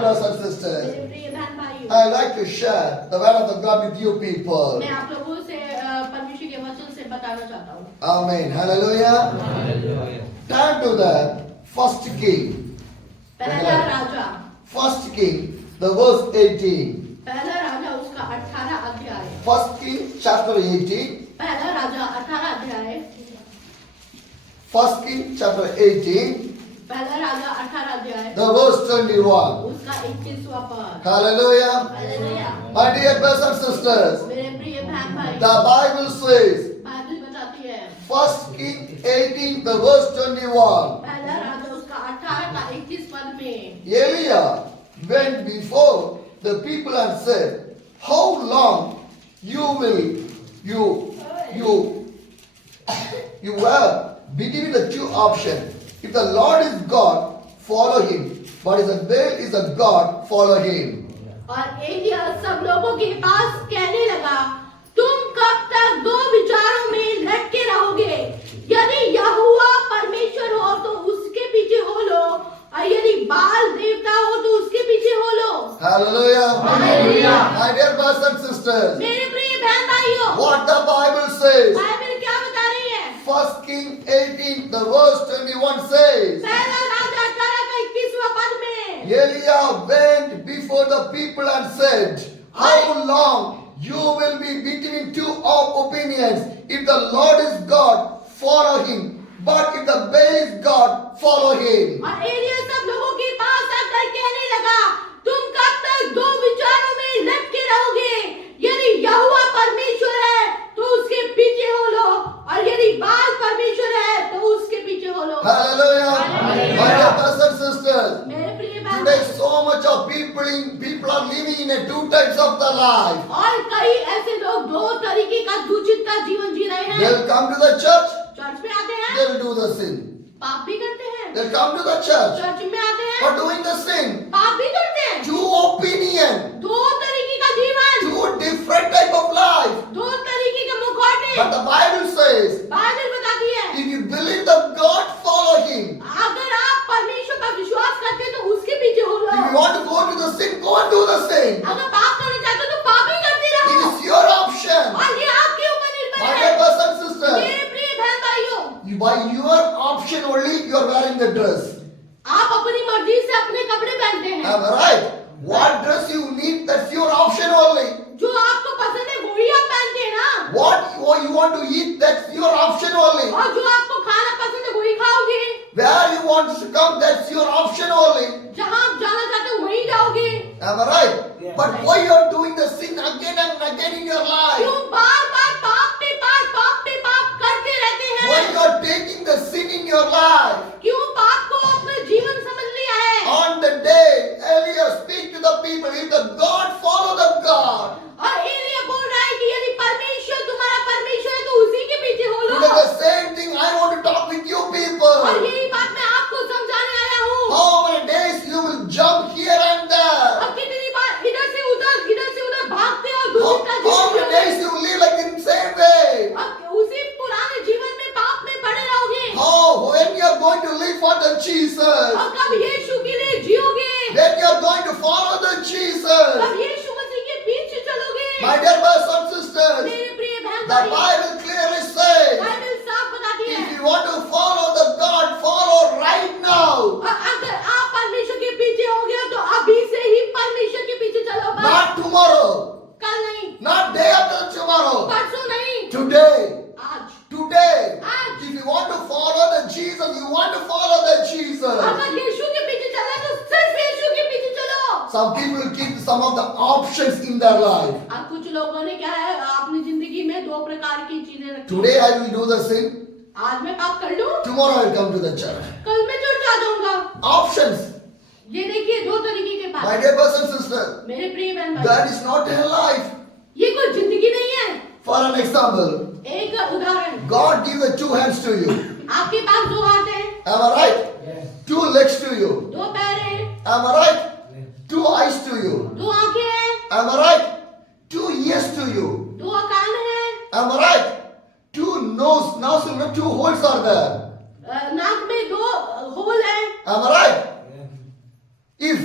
dear brothers and sisters, मेरे प्रिय बहन भाइयों, I like to share the word of the God with you people. मैं आप लोगों से परमेश्वर के वचन से बताना चाहता हूँ. Amen. Hallelujah. Turn to the first king. पहला राजा, First king, the verse 18. पहला राजा उसका 18 अध्याय. First king chapter 18. पहला राजा 18 अध्याय. First king chapter 18. पहला राजा 18 अध्याय. The verse 21. उसका 21वां पद. Hallelujah. Hallelujah. My dear brothers and sisters, मेरे प्रिय बहन भाई, the Bible says, बाइबल बताती है, First king 18, the verse 21. पहला राजा उसका 18 का 21 पद में Eliah went before the people and said, how long you were between the two options. If the Lord is God, follow him. But if the Baal is a God, follow him. और एलिया सब लोगों के पास कहने लगा, तुम कब तक दो विचारों में लटके रहोगे? यदि यहोवा परमेश्वर हो तो उसके पीछे हो लो, और यदि बाल देवता हो तो उसके पीछे हो लो. Hallelujah. Hallelujah. My dear brothers and sisters, मेरे प्रिय बहन भाइयों, what the Bible says, Bible क्या बता रही है? First King 18, the verse 21 says, पहला राजा 18 का 21वां पद में Eliah went before the people and said, how long you will be between two opinions? If the Lord is God, follow him. But if the Baal is God, follow him. और एलिया सब लोगों के पास आकर कहने लगा, तुम कब तक दो विचारों में लटके रहोगे? यदि यहोवा परमेश्वर है तो उसके पीछे हो लो, और यदि बाल परमेश्वर है तो उसके पीछे हो लो. Hallelujah. Hallelujah. My dear brothers and sisters, मेरे प्रिय बहन, today so much of people are living in a two types of the life. और कई ऐसे लोग दो तरीके का दूषित का जीवन जी रहे They हैं. will come to the church, church में आते हैं, they will do the sin. पाप भी करते हैं. They'll come to the church church में आते हैं, for doing the sin. पाप भी करते हैं. Two opinion, दो तरीके का जीवन, two different type of life. दो तरीके के मुखौटे. But the Bible says, Bible बताती है, if you believe the God, follow him. अगर आप परमेश्वर पर विश्वास करते हैं तो उसके पीछे हो लो. If you want to go to the sin, go and do the sin. अगर पाप करना चाहते हो तो पाप ही करते It रहो. is your option. और ये आपके ऊपर निर्भर My है. dear brothers and sisters, मेरे प्रिय बहन भाइयों, by your option only, you are wearing the dress. आप अपनी मर्जी से अपने कपड़े पहनते हैं. Am I right? What dress you need, that's your option only. जो आपको पसंद है वही आप पहनते हैं ना. What you want to eat, that's your option only. और जो आपको खाना पसंद है वही खाओगे. Where you want to come, that's your option only. जहाँ आप जाना चाहते हो वहीं जाओगे. Am I right? But why you are doing the sin again and again in your life? क्यों बार-बार पाप पे पाप करते रहते हैं? Why you are taking the sin in your life? क्यों पाप को अपना जीवन समझ लिया है? On the day, Eliah speak to the people, if the God, follow the God. और एलिया बोल रहा है कि यदि परमेश्वर तुम्हारा परमेश्वर है तो उसी के पीछे हो Today लो. the same thing I want to talk with you people. और यही बात मैं आपको समझाने आया हूँ. How many days you will jump here and there? अब कितनी बार इधर से उधर भागते हो How, दूसरे का how many जीवन days you will live like in the same way? अब उसी पुराने जीवन में पाप में पड़े रहोगे. How, when you are going to live for the Jesus? और कब यीशु के लिए जियोगे? When you are going to follow the Jesus? कब यीशु मसीह के पीछे चलोगे? My dear brothers and sisters, मेरे प्रिय बहन the भाई, Bible clearly says, बाइबल साफ बताती है, if you want to follow the God, follow right now. अगर आप परमेश्वर के पीछे हो गए तो अभी से ही परमेश्वर के पीछे चलो. बस Not tomorrow, कल नहीं, not day after tomorrow. परसों नहीं, Today, आज. today. आज. If you want to follow the Jesus, you want to follow the Jesus. अगर यीशु के पीछे चलना है तो सिर्फ यीशु के पीछे चलो. Some people keep some of the options in their life. अब कुछ लोगों ने क्या है अपनी जिंदगी में दो प्रकार की चीजें रखी. Today I will do the sin. आज मैं पाप कर लूं, Tomorrow I will come to the church. कल मैं चर्च आ जाऊंगा. Options. ये देखिए दो तरीके के My पाप. dear brothers and sisters, मेरे प्रिय बहन भाई, that is not a life. ये कोई जिंदगी नहीं है. For an example, एक उदाहरण, God gives the two hands to you. आपके पास दो हाथ हैं, Am I right? Two legs to you. दो पैर हैं, Am I right? Two eyes to you. दो आंखें हैं, Am I right? Two ears to you. दो कान हैं, Am I right? Two nostrils, two holes are there. नाक में दो होल हैं. Am I right? If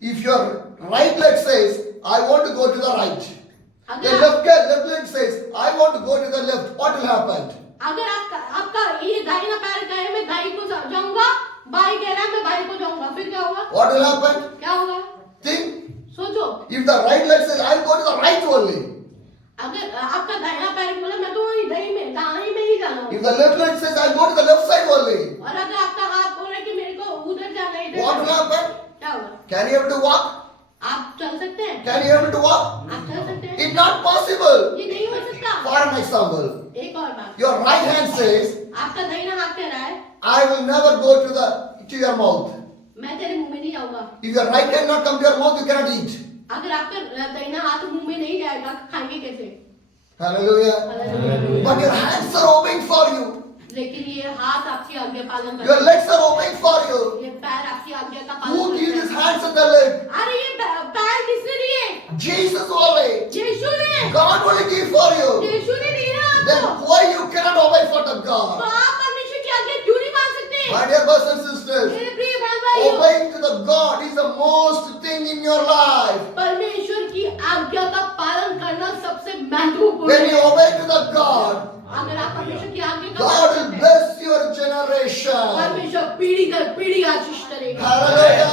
If your right leg says, I want to go to the right, the अगर left leg says, I want to go to the left, what will happen? अगर आपका ये दाहिना पैर कहे मैं दाई को जाऊंगा, बाई कह रहा है मैं बाई को जाऊंगा, फिर क्या होगा? What will happen? क्या होगा? Think. सोचो, If the right leg says, I'll go to the right only. अगर आपका दाहिना पैर बोले मैं तो वही दाई में ही जाना If हूँ, the left leg says, I'll go to the left side only. और अगर आपका हाथ बोल रहा है कि मेरे को उधर जाना है, इधर What will जाना है, happen? क्या होगा? Can you able to walk? आप चल सकते हैं? Can you able to walk? आप चल सकते हैं? It's not possible. ये नहीं हो सकता। For an example, एक और बात, your right hand says, आपका दाहिना हाथ कह रहा है I will never go to your mouth. मैं तेरे मुंह में नहीं जाऊंगा। If your right hand not come to your mouth, you cannot eat. अगर आपका दाहिना हाथ मुंह में नहीं जाएगा, खाएंगे कैसे? Hallelujah. Hallelujah. But your hands are obeying for you. लेकिन ये हाथ आपकी आज्ञा पालन Your करता legs are obeying for you. है, ये पैर आपकी आज्ञा का Who पालन gives करता his है। hands and the leg? अरे ये पैर किसने दिए? Jesus only. यीशु ने। God will give for you. यीशु ने दिए ना Then आपको। why you cannot obey for the तो God? आप परमेश्वर की आज्ञा क्यों नहीं मान सकते? My dear brothers and sisters, मेरे प्रिय बहन भाइयों, obeying to the God is the most thing in your life. परमेश्वर की आज्ञा का पालन करना सबसे महत्वपूर्ण When you है। obey to the God, अगर आप परमेश्वर की आज्ञा का God पालन will करते हैं, bless your generation. परमेश्वर पीढ़ी दर पीढ़ी आशीष करेगा। Hallelujah.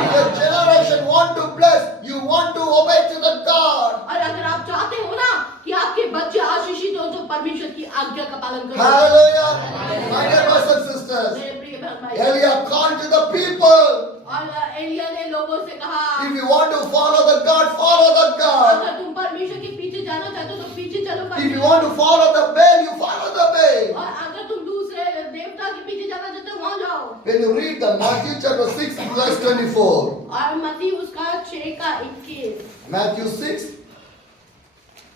If your generation want to bless, you want to obey to the God. और अगर आप चाहते हो ना कि आपके बच्चे आशीषित हो, तो परमेश्वर की आज्ञा का पालन करो। Hallelujah. My dear brothers and sisters, मेरे प्रिय बहन भाई, Eliah called to the people. और एलिया ने लोगों से कहा, If you want to follow the God, follow the God. अगर तुम परमेश्वर के पीछे जाना चाहते हो तो पीछे चलो If you परमेश्वर। want to follow the Baal, you follow the Baal. और अगर तुम दूसरे देवता के पीछे जाना चाहते हो वहां जाओ। When you read the Matthew chapter 6 verse 24. और मत्ती उसका 6 का 21, Matthew 6,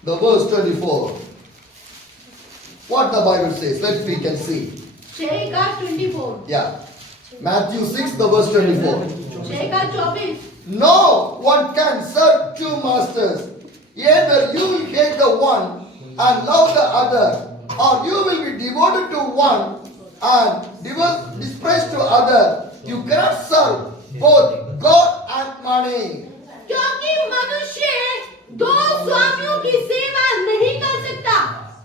the verse 24. What the Bible says, let we can see. 6 का 24, Yeah. Matthew 6, the verse 24. 6 का 24, No one can serve two masters. Either you will hate the one and love the other, or you will be devoted to one and despise to other. You cannot serve both God and money. क्योंकि मनुष्य दो स्वामियों की सेवा नहीं कर सकता,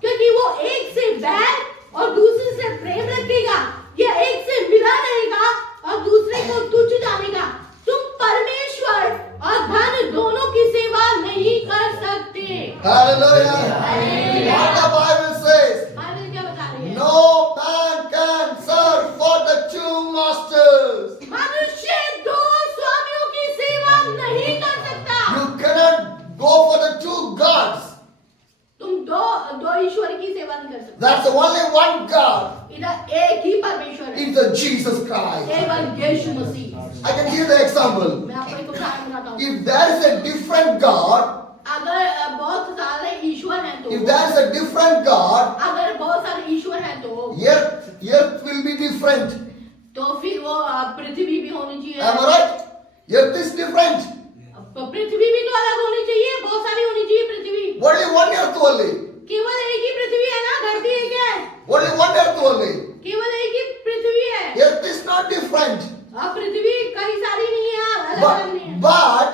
क्योंकि वो एक से बैर और दूसरे से प्रेम रखेगा, या एक से मिला रहेगा और दूसरे को तुच्छ जानेगा। तुम परमेश्वर और धन दोनों की सेवा नहीं कर सकते। Hallelujah. Hallelujah. What the Bible says. Bible क्या बता रही है? No man can serve for the two masters. मनुष्य दो स्वामियों की सेवा नहीं कर सकता। You cannot go for the two gods. तुम दो ईश्वर की सेवा नहीं कर सकते। That's only one God. इधर एक ही परमेश्वर है, It's the Jesus Christ. केवल यीशु मसीह। I can give the example. मैं आपको एक उदाहरण बताता हूँ। If there is a different God, अगर बहुत सारे ईश्वर हैं तो, if there is a different God, अगर बहुत सारे ईश्वर हैं तो earth will be different. फिर वो पृथ्वी भी होनी चाहिए। Am I right? Earth is different. पृथ्वी भी तो अलग होनी चाहिए, बहुत सारी होनी चाहिए पृथ्वी। Only one earth only. केवल एक ही पृथ्वी है ना, धरती एक है। Only one earth only. केवल एक ही पृथ्वी है। Earth is not different. पृथ्वी कई सारी नहीं है, अलग अलग नहीं है। But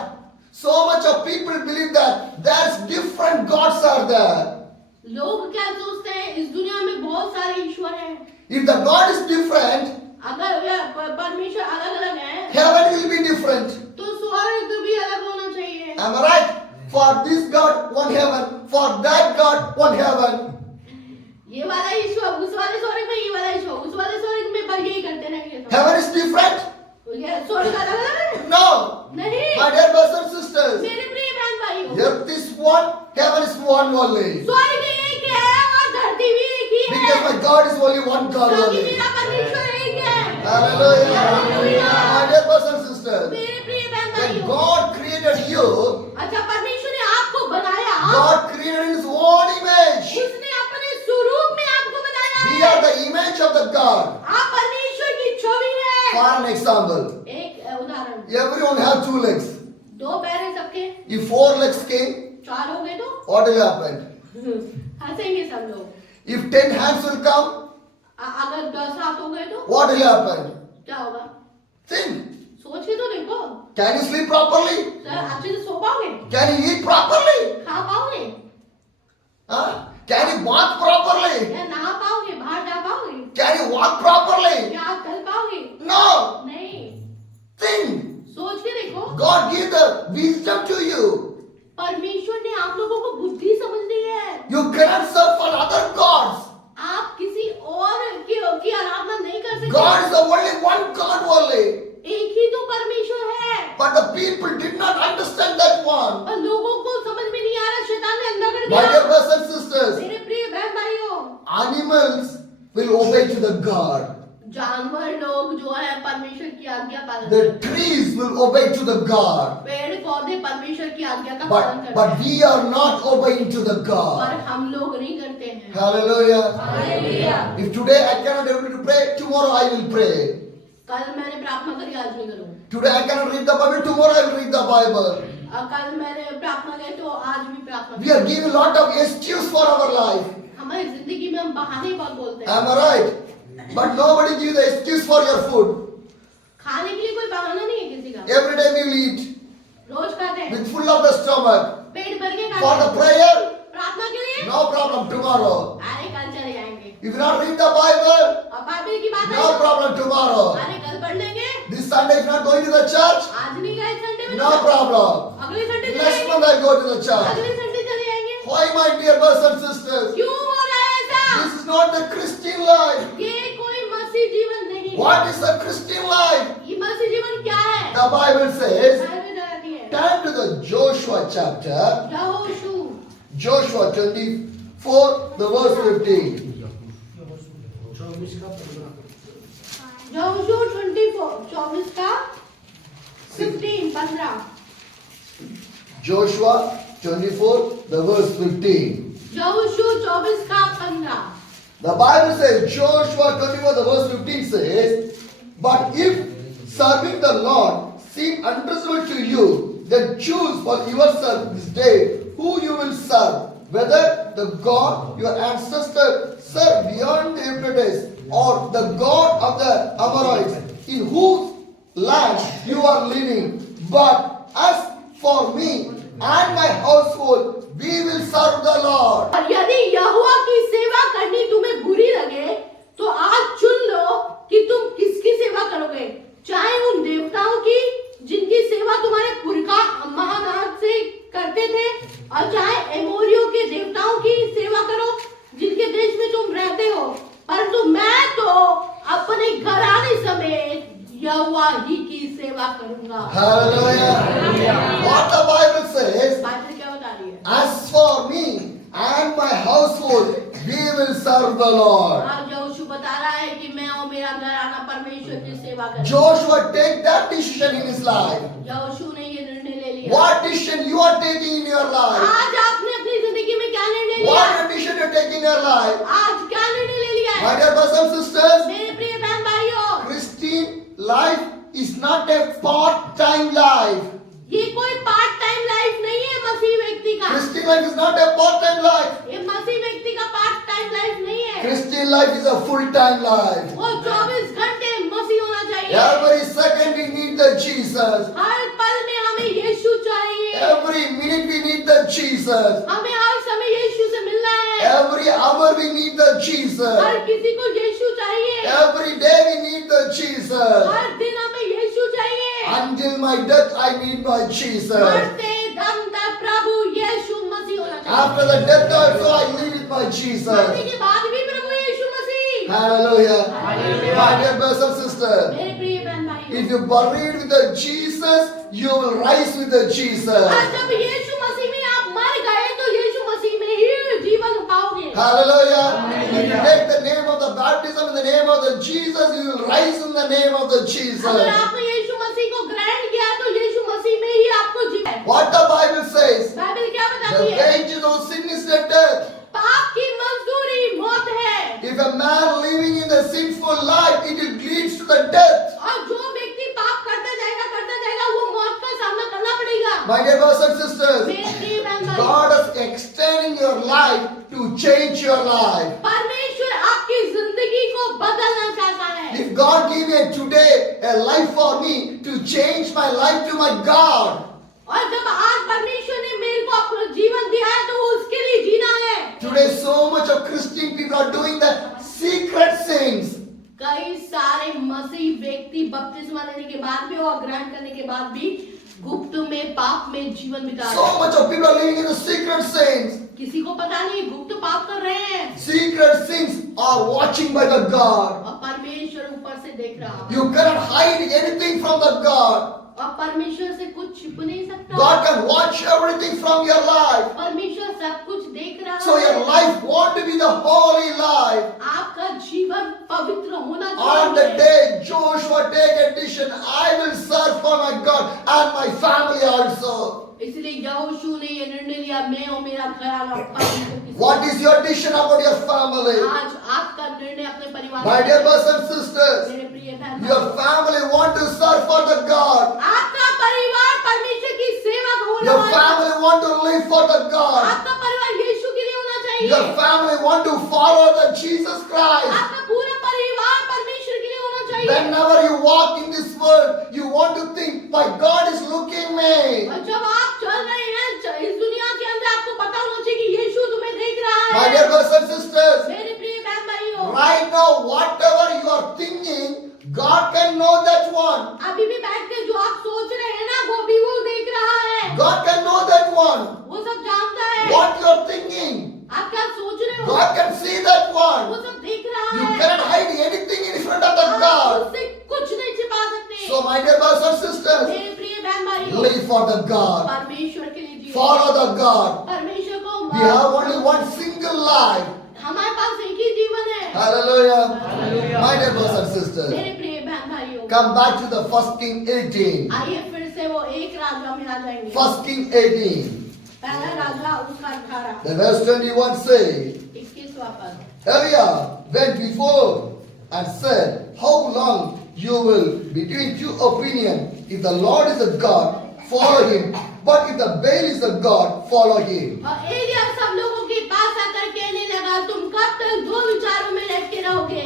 so much of people believe that there's different gods are there. लोग क्या सोचते हैं, इस दुनिया में बहुत सारे ईश्वर हैं। If the God is different, अगर परमेश्वर अलग अलग है, heaven will be different. तो स्वर्ग भी अलग होना चाहिए। Am I right? For this God, one heaven. For that God, one heaven. ये वाला ईश्वर उस वाले स्वर्ग में, ये वाला ईश्वर उस वाले स्वर्ग में, पर यही करते रहेंगे सब। Heaven is different? ये स्वर्ग अलग अलग है? No. नहीं। My dear brothers and sisters, मेरे प्रिय बहन भाइयों, earth is one, heaven is one only. स्वर्ग एक है और धरती भी एक ही है। Because my God is only one God क्योंकि only. मेरा परमेश्वर एक है। Hallelujah. Hallelujah. My dear brothers and sisters, मेरे प्रिय बहन when भाइयों, God created you, अच्छा परमेश्वर ने आपको बनाया, God created in His own image. उसने अपने स्वरूप में आपको बनाया We है। are the image of the God. आप परमेश्वर की छवि है। For an example, एक उदाहरण, everyone have two legs. दो पैर हैं सबके, If four legs came, 4 हो गए तो what will happen? हंसेंगे सब लोग। If 10 hands will come, अगर 10 हाथ हो गए तो what will happen? क्या होगा? Think. सोच के तो देखो। Can you sleep properly? Sir अच्छे से सो पाओगे? Can you eat properly? खा पाओगे? Huh? Can you bath properly? या नहा पाओगे? बाहर जा पाओगे? Can you walk properly? क्या आप चल पाओगे? No. नहीं। Think. सोच के देखो, God give the wisdom to you. परमेश्वर ने आप लोगों को बुद्धि समझ दी है। You cannot serve for other gods. आप किसी और की आराधना नहीं कर सकते। God is the only one God only. एक ही तो परमेश्वर है। But the people did not understand that one. और लोगों को समझ में नहीं आ रहा, शैतान ने अंधा कर My dear दिया। brothers and sisters, मेरे प्रिय बहन भाइयों, animals will obey to the God. जानवर लोग जो है परमेश्वर की आज्ञा पालन The करते हैं। trees will obey to the God. पेड़ पौधे परमेश्वर की आज्ञा का पालन करते But हैं। we are not obeying to the और God. हम लोग नहीं करते हैं। Hallelujah. Hallelujah. If today I cannot able to pray, tomorrow I will pray. कल मैंने प्रार्थना करी, आज नहीं करूँ। Today I cannot read the Bible, tomorrow I will read the Bible. कल मैंने प्रार्थना की तो आज भी प्रार्थना We are giving a lot of excuse for our life. हमारी जिंदगी में हम बहाने बहुत बोलते हैं। Am I right? But nobody gives the excuse for your food. खाने के लिए कोई बहाना नहीं है किसी का। Every day we will eat रोज खाते हैं, with full of the stomach. पेट भर के For खाते the हैं। prayer, प्रार्थना के लिए no problem tomorrow. अरे कल चले जाएंगे। If you not read the Bible, और बाइबल की बात no है, problem tomorrow. अरे कल पढ़ लेंगे। This Sunday if you not going to the church, आज नहीं गए संडे में, no problem. अगले संडे चले Next जाएंगे। month I go to the church. अगले संडे चले जाएंगे। Why, my dear brothers and sisters? क्यों हो रहा है ऐसा? This is not the Christian life. ये कोई मसीह जीवन नहीं है। What is the Christian life? ये मसीह जीवन क्या है? The Bible says, बाइबल बताती है। turn to the Joshua chapter, यहोशू Joshua 24, the verse 15. यहोशू 24 का 15 Joshua 24, the verse 15. यहोशू 24 का 15। The Bible says, Joshua 24, the verse 15 says, but if serving the Lord seem unreasonable to you, then choose for yourself this day who you will serve, whether the God your ancestors served beyond the Euphrates, or the God of the Amorites, in whose land you are living. But as for me and my household, we will serve the Lord. और यदि यहोवा की सेवा करनी तुम्हें बुरी लगे तो आज चुन लो कि तुम किसकी सेवा करोगे, चाहे उन देवताओं की जिनकी सेवा तुम्हारे पुरखा महानाद से करते थे, और चाहे एमोरियों के देवताओं की सेवा करो जिनके देश में तुम रहते हो, परंतु मैं तो अपने घराने समेत यहोवा ही की सेवा करूंगा। Hallelujah. What the Bible says, Bible क्या बता रही है? as for me and my household, we will serve the Lord. आज यहोशू बता रहा है कि मैं और मेरा घराना परमेश्वर की सेवा करेंगे। Joshua take that decision in his life. यहोशू ने ये निर्णय ले लिया। What decision you are taking in your life? आज आपने अपनी जिंदगी में क्या निर्णय लिया? What decision you are taking in your life? आज क्या निर्णय ले लिया My है? dear brothers and sisters, मेरे प्रिय बहन भाइयों, Christian life is not a part-time life. ये कोई पार्ट टाइम लाइफ नहीं है मसीह व्यक्ति का। Christian life is not a part-time life. ये मसीह व्यक्ति का पार्ट टाइम लाइफ नहीं है। Christian life is a full-time life. वो 24 घंटे मसीह होना चाहिए। Every second we need the Jesus. हर पल में हमें यीशु चाहिए। Every minute we need the Jesus. हमें हर समय यीशु से मिलना है। Every hour we need the Jesus. हर किसी को यीशु चाहिए। Every day we need the Jesus. हर दिन हमें यीशु चाहिए। Until my death I need my Jesus. मरते दम तक प्रभु यीशु मसीह होना चाहिए। After the death also I live with my Jesus. मरने के बाद भी प्रभु यीशु मसीह। Hallelujah. Hallelujah. My dear brothers and sisters, मेरे प्रिय बहन भाइयों, if you buried with the Jesus, you will rise with the Jesus. आज जब यीशु मसीह में आप मर गए तो यीशु मसीह में ही जीवन पाओगे। Hallelujah. If you take the name of the baptism in the name of the Jesus, you will rise in the name of the अगर Jesus. आपने यीशु मसीह को ग्रहण किया तो यीशु मसीह में ही आपको जीवन। What the Bible says, Bible क्या the बताती है? wages of sin is the death. पाप की मजदूरी मौत है। If a man living in the sinful life, it will leads to the death. और जो व्यक्ति पाप करता जाएगा वो मौत का सामना करना पड़ेगा। My dear brothers and sisters, मेरे प्रिय बहन भाइयों, God is extending your life to change your life. परमेश्वर आपकी जिंदगी को बदलना चाहता है। If God give you today a life for me to change my life to my God. और जब आज परमेश्वर ने मेरे को अपना जीवन दिया है तो उसके लिए जीना है। Today, so much of Christian people are doing the secret sins. कई सारे मसीह व्यक्ति बपतिस्मा लेने के बाद भी और ग्रहण करने के बाद भी गुप्त में पाप में जीवन बिता रहे So हैं। much of people are living in the secret sins. किसी को पता नहीं गुप्त पाप कर रहे हैं Secret sins are watching by the God. और परमेश्वर ऊपर से देख रहा है You cannot hide anything from the God. और परमेश्वर से कुछ छिप नहीं सकता। God can watch everything from your life. परमेश्वर सब कुछ देख रहा So your है। life want to be the holy life. आपका जीवन पवित्र होना On the चाहिए। day Joshua take a decision, I will serve for my God and my family also. इसलिए यहोशू ने ये निर्णय लिया, मैं और मेरा घराना परमेश्वर की What is your decision about your family? आज आपका निर्णय अपने परिवार My dear brothers and sisters, मेरे प्रिय बहन your family want to serve for the God. आपका परिवार परमेश्वर की सेवा होना Your चाहिए। family want to live for the God. आपका परिवार यीशु के लिए होना चाहिए। Your family want to follow the Jesus Christ. आपका पूरा परिवार परमेश्वर के लिए होना चाहिए। Whenever you walk in this world, you want to think, my God is looking me. और जब आप चल रहे हैं इस दुनिया के अंदर आपको पता होना चाहिए कि यीशु तुम्हें देख रहा है। My dear brothers and sisters, मेरे प्रिय बहन भाइयों, right now, whatever you are thinking, God can know that one. अभी भी बैठ के जो आप सोच रहे हैं ना वो भी वो देख रहा है। God can know that one. वो सब जानता है। What you are thinking, आप क्या सोच रहे हो God can see that वो one. सब देख रहा You है। cannot hide anything in front of the आप God. उससे कुछ नहीं छिपा सकते। So, my dear brothers and sisters, मेरे प्रिय बहन भाइयों, live for the God. परमेश्वर के लिए जियो। Follow the God. परमेश्वर को We have only one single life. हमारे पास एक ही जीवन है। Hallelujah. Hallelujah. My dear brothers and sisters, मेरे प्रिय बहन भाइयों, come back to the 1 King 18. आइए फिर से वो एक राजा में आ जाएंगे। 1 King 18. पहला राजा उसका 18 The verse 21 says, 21वां पद। Eliah went before and said, how long you will between two opinions? If the Lord is a God, follow him. But if the Baal is a God, follow him. और एलिया सब लोगों के पास आकर कहने लगा, तुम कब तक दो विचारों में लटके रहोगे?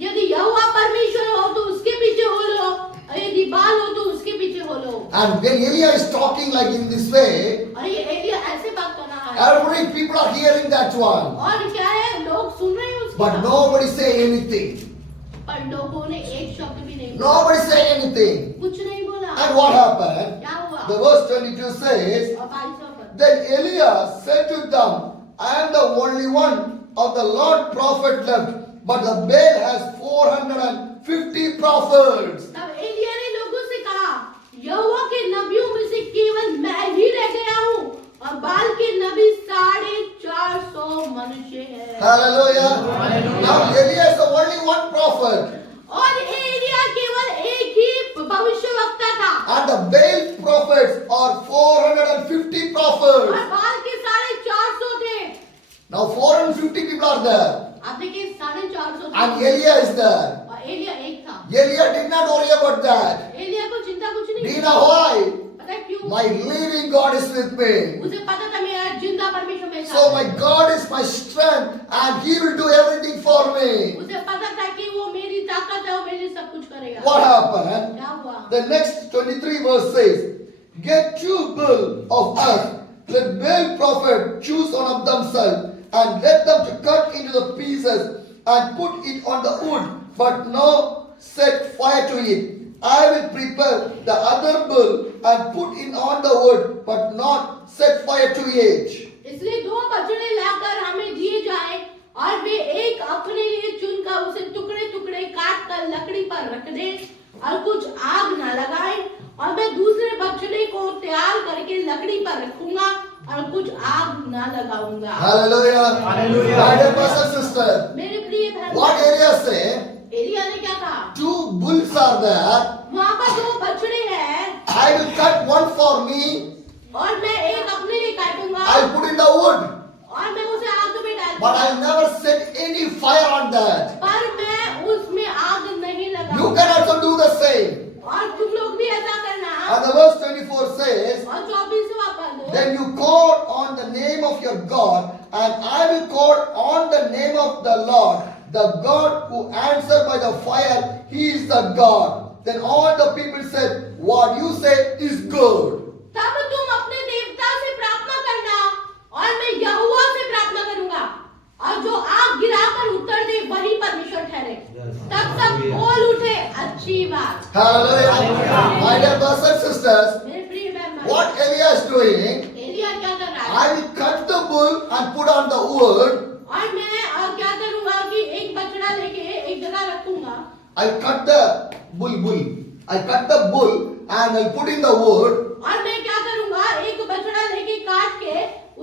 यदि यहोवा परमेश्वर हो तो उसके पीछे हो लो, और यदि बाल हो तो उसके पीछे हो लो। And when Eliah is talking like in this way, और ये एलिया ऐसे बात कर रहा है। every people are hearing that one. और क्या है, लोग सुन रहे हैं उसकी But बात। nobody say anything. पर लोगों ने एक शब्द भी नहीं बोला। Nobody say anything. कुछ नहीं बोला। And what happened? क्या हुआ? The verse 22 says, और 22वां पद। Then Eliah said to them, I am the only one of the Lord prophet left, but the Baal has 450 prophets. तब एलिया ने लोगों से कहा, यहोवा के नबियों में से केवल मैं ही रह गया हूँ और बाल के नबी 450 मनुष्य हैं। Hallelujah. Now Eliah is the only one prophet, और एलिया केवल एक ही भविष्यवक्ता था and the Baal prophets are 450 और prophets. बाल के 450 थे। Now 450 people are there, आप देखिए 450 थे and Eliah is there. और एलिया एक था। Eliah did not worry about that. Elia को चिंता कुछ Do नहीं you know why? पता है क्यों? My living God is with me. उसे पता था मेरा जिंदा परमेश्वर मेरे So साथ my है। God is my strength, and He will do everything for me. उसे पता था कि वो मेरी ताकत है, वो मेरे लिए सब कुछ करेगा। What happened? क्या हुआ? The next 23 verse says, Get two bulls of us, let Baal prophet choose one of themselves, and let them to cut into the pieces and put it on the wood, but no set fire to it. I will prepare the other bull and put it on the wood, but not set fire to it. इसलिए दो बछड़े लाकर हमें दिए जाए और वे एक अपने लिए चुनकर उसे टुकड़े टुकड़े काट कर लकड़ी पर रख दे और कुछ आग न लगाए और मैं दूसरे बछड़े को तैयार करके लकड़ी पर रखूंगा और कुछ आग न लगाऊंगा। Hallelujah. Hallelujah. My dear brother and sister, मेरे प्रिय बहन, what area say? एलिया ने क्या कहा? Two bulls are there. वहाँ पर दो बछड़े हैं I will cut one for me. और मैं एक अपने लिए काटूंगा I'll put in the wood. और मैं उसे आग में डाल But I'll never set any fire on that. पर मैं उसमें आग नहीं You लगाऊंगा। can also do the same. और तुम लोग भी ऐसा करना। And the verse 24 says, और 24वां पद, Then you call on the name of your God, and I will call on the name of the Lord, the God who answered by the fire. He is the God. Then all the people said, what you say is good. तब तुम अपने देवता से प्रार्थना करना और मैं यहोवा से प्रार्थना करूंगा और जो आग गिराकर उत्तर दे वही परमेश्वर ठहरे। तब सब बोल उठे अच्छी बात। Hallelujah. My dear brothers and sisters, मेरे प्रिय बहन भाई, what Elia is doing, Elia क्या कर रहा है? I will cut the bull and put on the wood. और मैं क्या करूंगा कि एक बछड़ा लेके एक जगह रखूंगा। I cut the bull. I cut the bull and I'll put in the wood. और मैं क्या करूंगा एक बछड़ा लेके काट के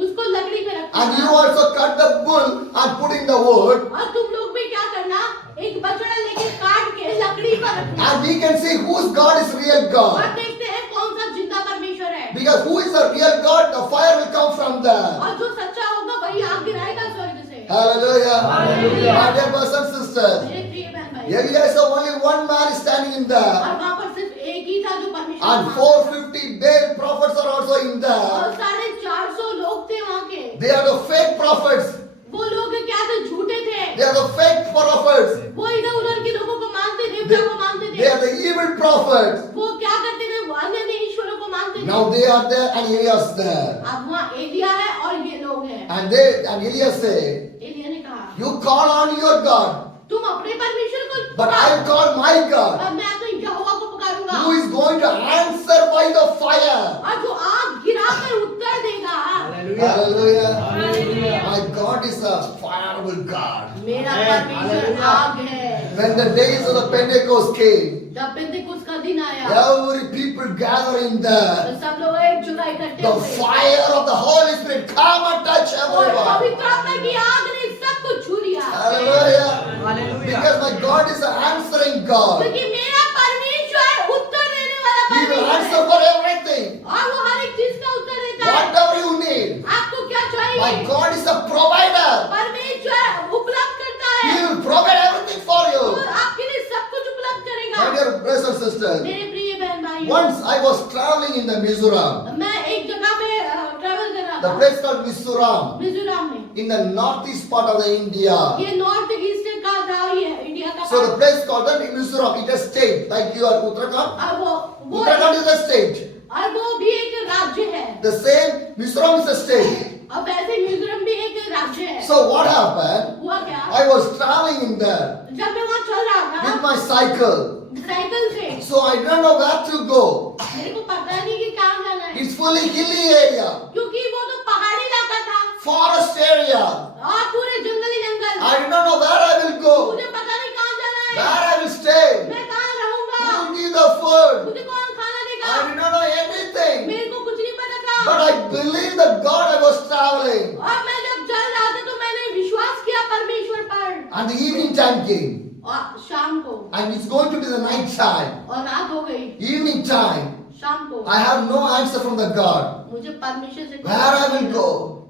उसको लकड़ी पे And you रखूंगा। also cut the bull and put in the wood. और तुम लोग भी क्या करना एक बछड़ा लेके काट के लकड़ी पर रखना। And we can see whose God is real और God. देखते हैं कौन सा जिंदा परमेश्वर है। Because who is the real God, the fire will come from there. और जो सच्चा होगा वही आग गिराएगा स्वर्ग से। Hallelujah. Hallelujah. My dear brothers and sisters, मेरे प्रिय बहन भाई, Elia is only one man standing in there. और वहाँ पर सिर्फ एक ही था जो परमेश्वर And को मानता 450 Baal prophets are also in था। there. और 450 लोग थे वहाँ के। They are the fake prophets. वो लोग क्या थे? झूठे थे। They are the fake prophets. वो इधर उधर के लोगों को मानते थे, They, देवता को मानते they are थे। the evil prophets. वो क्या करते थे? वो अन्य ईश्वरों को मानते थे। Now they are there and Elias there. अब वहाँ एलिया है और ये लोग हैं। And Elias said, एलिया ने कहा, you call on your God, तुम अपने परमेश्वर को but I will call my God, अब मैं अपने यहोवा को पुकारूंगा who is going to answer by the fire. और जो आग गिराकर उत्तर देगा। Hallelujah. Hallelujah. My God is a fireable God. मेरा परमेश्वर आग है। When the days of the Pentecost came, जब पेंतेकोस्त का दिन आया every people gathering there, तो सब लोग एक जगह इकट्ठे the हुए fire of the Holy Spirit come and touch और everyone. पवित्र आत्मा की आग ने सबको छू लिया। Hallelujah. Because my God is an answering God. क्योंकि मेरा परमेश्वर उत्तर देने वाला He will answer परमेश्वर for है everything. और वो हर एक चीज का उत्तर देता है। Whatever you need. आपको क्या My चाहिए? God is a provider. परमेश्वर उपलब्ध करता He है। will provide everything for वो you. आपके लिए सब कुछ उपलब्ध My करेगा। dear brothers and sisters, मेरे प्रिय बहन भाइयों, once I was traveling in the Mizoram, मैं एक जगह में ट्रैवल कर रहा the था place called Mizoram, मिजोरम में। in the northeast part of the India. ये नॉर्थ ईस्ट का था, ये इंडिया का So था। the place called the Mizoram, it is a state like you are Uttarakhand. और वो Uttarakhand is a state. और वो भी एक राज्य है The same Mizoram is a state. और वैसे मिजोरम भी एक राज्य है। So what happened? हुआ क्या? I was traveling in there जब मैं वहाँ चल रहा with था my cycle. साइकिल से, So I don't know where to go. मेरे को पता नहीं कि कहाँ जाना है It's fully hilly area, क्योंकि वो तो पहाड़ी इलाका था forest area. और पूरे जंगली जंगल। I don't know where I will go, मुझे पता नहीं कहाँ जाना है, where I will stay, मैं कहाँ रहूंगा, who will give the food. मुझे कौन खाना देगा, I did not know anything. मेरे को कुछ नहीं पता था। But I believe that God I was traveling. और मैं जब चल रहा था तो मैंने विश्वास किया परमेश्वर पर। And the evening time came. और शाम को, And it's going to be the night time. और रात हो गई, Evening time. शाम को I have no answer from the God. मुझे परमेश्वर से कोई Where I will go.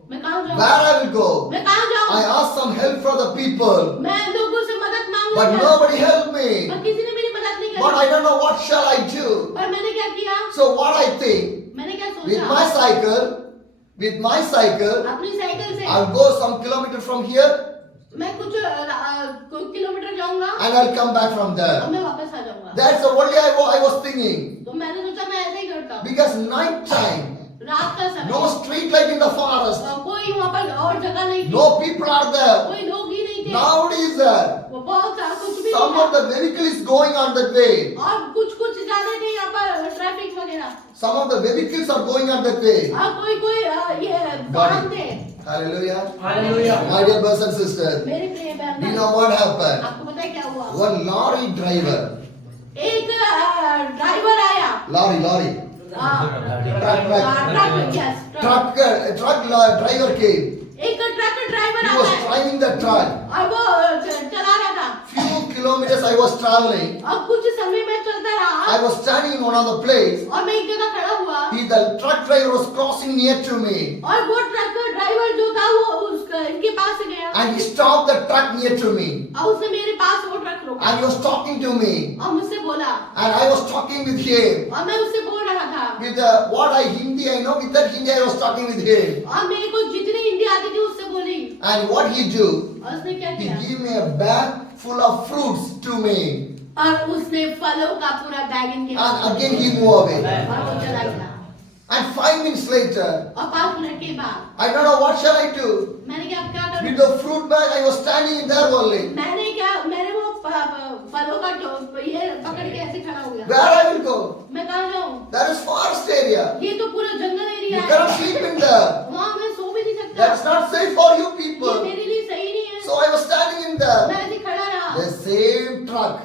मैं कहाँ Where जाऊँ, I will go. मैं कहाँ I जाऊँ, asked some help from the people. मैं लोगों से मदद मांगू, But nobody helped me. पर किसी ने मेरी मदद नहीं But करी। I don't know what shall I do. पर मैंने क्या किया, So what I think, मैंने क्या with my सोचा, cycle, अपनी साइकिल से I'll go some kilometer from here मैं कुछ किलोमीटर जाऊंगा and I'll come back from और there. मैं वापस आ जाऊंगा। That's the only I was thinking. तो मैंने सोचा मैं ऐसा ही करता, Because night time, रात का समय, no street light in the forest, कोई वहाँ पर और जगह नहीं थी, no people are there. कोई लोग ही नहीं थे, Nowadays there, वो बहुत सारा कुछ भी some नहीं of the vehicle is going on that way. था और कुछ जाने थे यहाँ पर ट्रैफिक वगैरह Some of the vehicles are going on that way. और कोई ये वाहन थे। Hallelujah. Hallelujah. My dear brothers and sisters, मेरे प्रिय बहन do you भाई, know what happened? आपको पता है क्या हुआ? One lorry driver, एक ड्राइवर आया, lorry, truck driver came. एक ट्रक ड्राइवर He was आता है driving the truck. और वो चला रहा था Few kilometers I was traveling. और कुछ समय में चलता रहा I was standing in one of the place. और मैं एक जगह खड़ा हुआ The truck driver was crossing near to me. और वो ट्रक ड्राइवर जो था वो इनके पास से गया And he stopped the truck near to me. और उसने मेरे पास वो ट्रक रोका And he was talking to me. और मुझसे बोला And I was talking with him. और मैं उससे बोल रहा था With what Hindi I know, with that Hindi I was talking with him. और मेरे को जितनी हिंदी आती थी उससे बोली And what he do? और उसने क्या He किया, gave me a bag full of fruits to me. और उसने फलों का पूरा बैग इनके हाथ And में again he moved away. और वो चला गया। And 5 minutes later, और 5 मिनट के बाद I don't know what shall I do. मैंने क्या करूं? With the fruit bag, I was standing there only. मैंने वो फलों का ये पकड़ के ऐसे खड़ा हो गया। Where I will go? मैं कहाँ जाऊँ? That is forest area. ये तो पूरा जंगल You एरिया cannot है। sleep in there. वहाँ मैं सो भी नहीं सकता। That's not safe for you ये people. मेरे लिए सही नहीं है। So I was standing in there. मैं ऐसे खड़ा रहा। The same truck,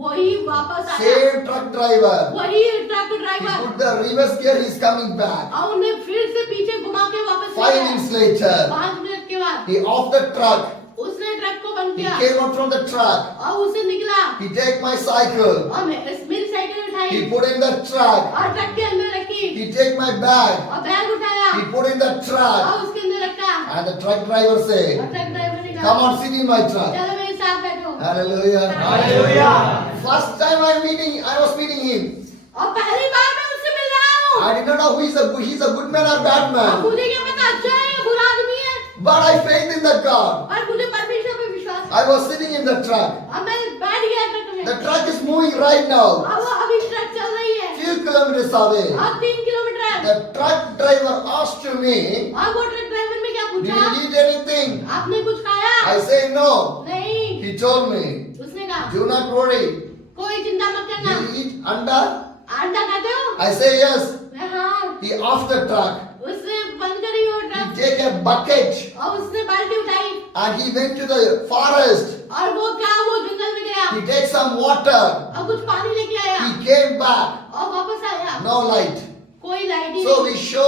वही वापस आया। same truck driver. वही truck He driver put the reverse gear, he's coming back. और उन्हें फिर से पीछे घुमा के वापस 5 minutes later, 5 मिनट के बाद he off the truck. उसने ट्रक को बंद He किया came out from the truck. और उसे निकला He take my cycle. और मेरी साइकिल उठाई He put in the truck. और ट्रक के अंदर रखी He take my bag. और बैग उठाया He put in the truck. और उसके अंदर रखा And the truck driver और said, ट्रक ड्राइवर ने come कहा on, sit in my truck. चलो मेरे साथ बैठो Hallelujah. Hallelujah. First time I was meeting him. और पहली बार मैं उससे मिल रहा हूँ I did not know he's a good man or bad और man. मुझे क्या पता अच्छा है या बुरा आदमी है But I faith in that God. और मुझे परमेश्वर पे विश्वास है I was sitting in the truck. और मैं बैठ गया ट्रक में The truck is moving right now. और वो अभी ट्रक चल रही है Few kilometers away. और 3 किलोमीटर है The truck driver asked me, और वो ट्रक ड्राइवर ने क्या did पूछा you eat anything? आपने कुछ खाया I say no. नहीं He told me, उसने कहा do not worry. कोई चिंता मत Do करना you eat anda? अंडा खाते हो I say yes. मैं हाँ He off the truck. उसने बंद करी वो He truck take a bucket और उसने बाल्टी उठाई and he went to the forest. और वो क्या वो जंगल में गया He take some water. और कुछ पानी लेके आया He came back. और वापस आया No light. कोई लाइट ही So नहीं we show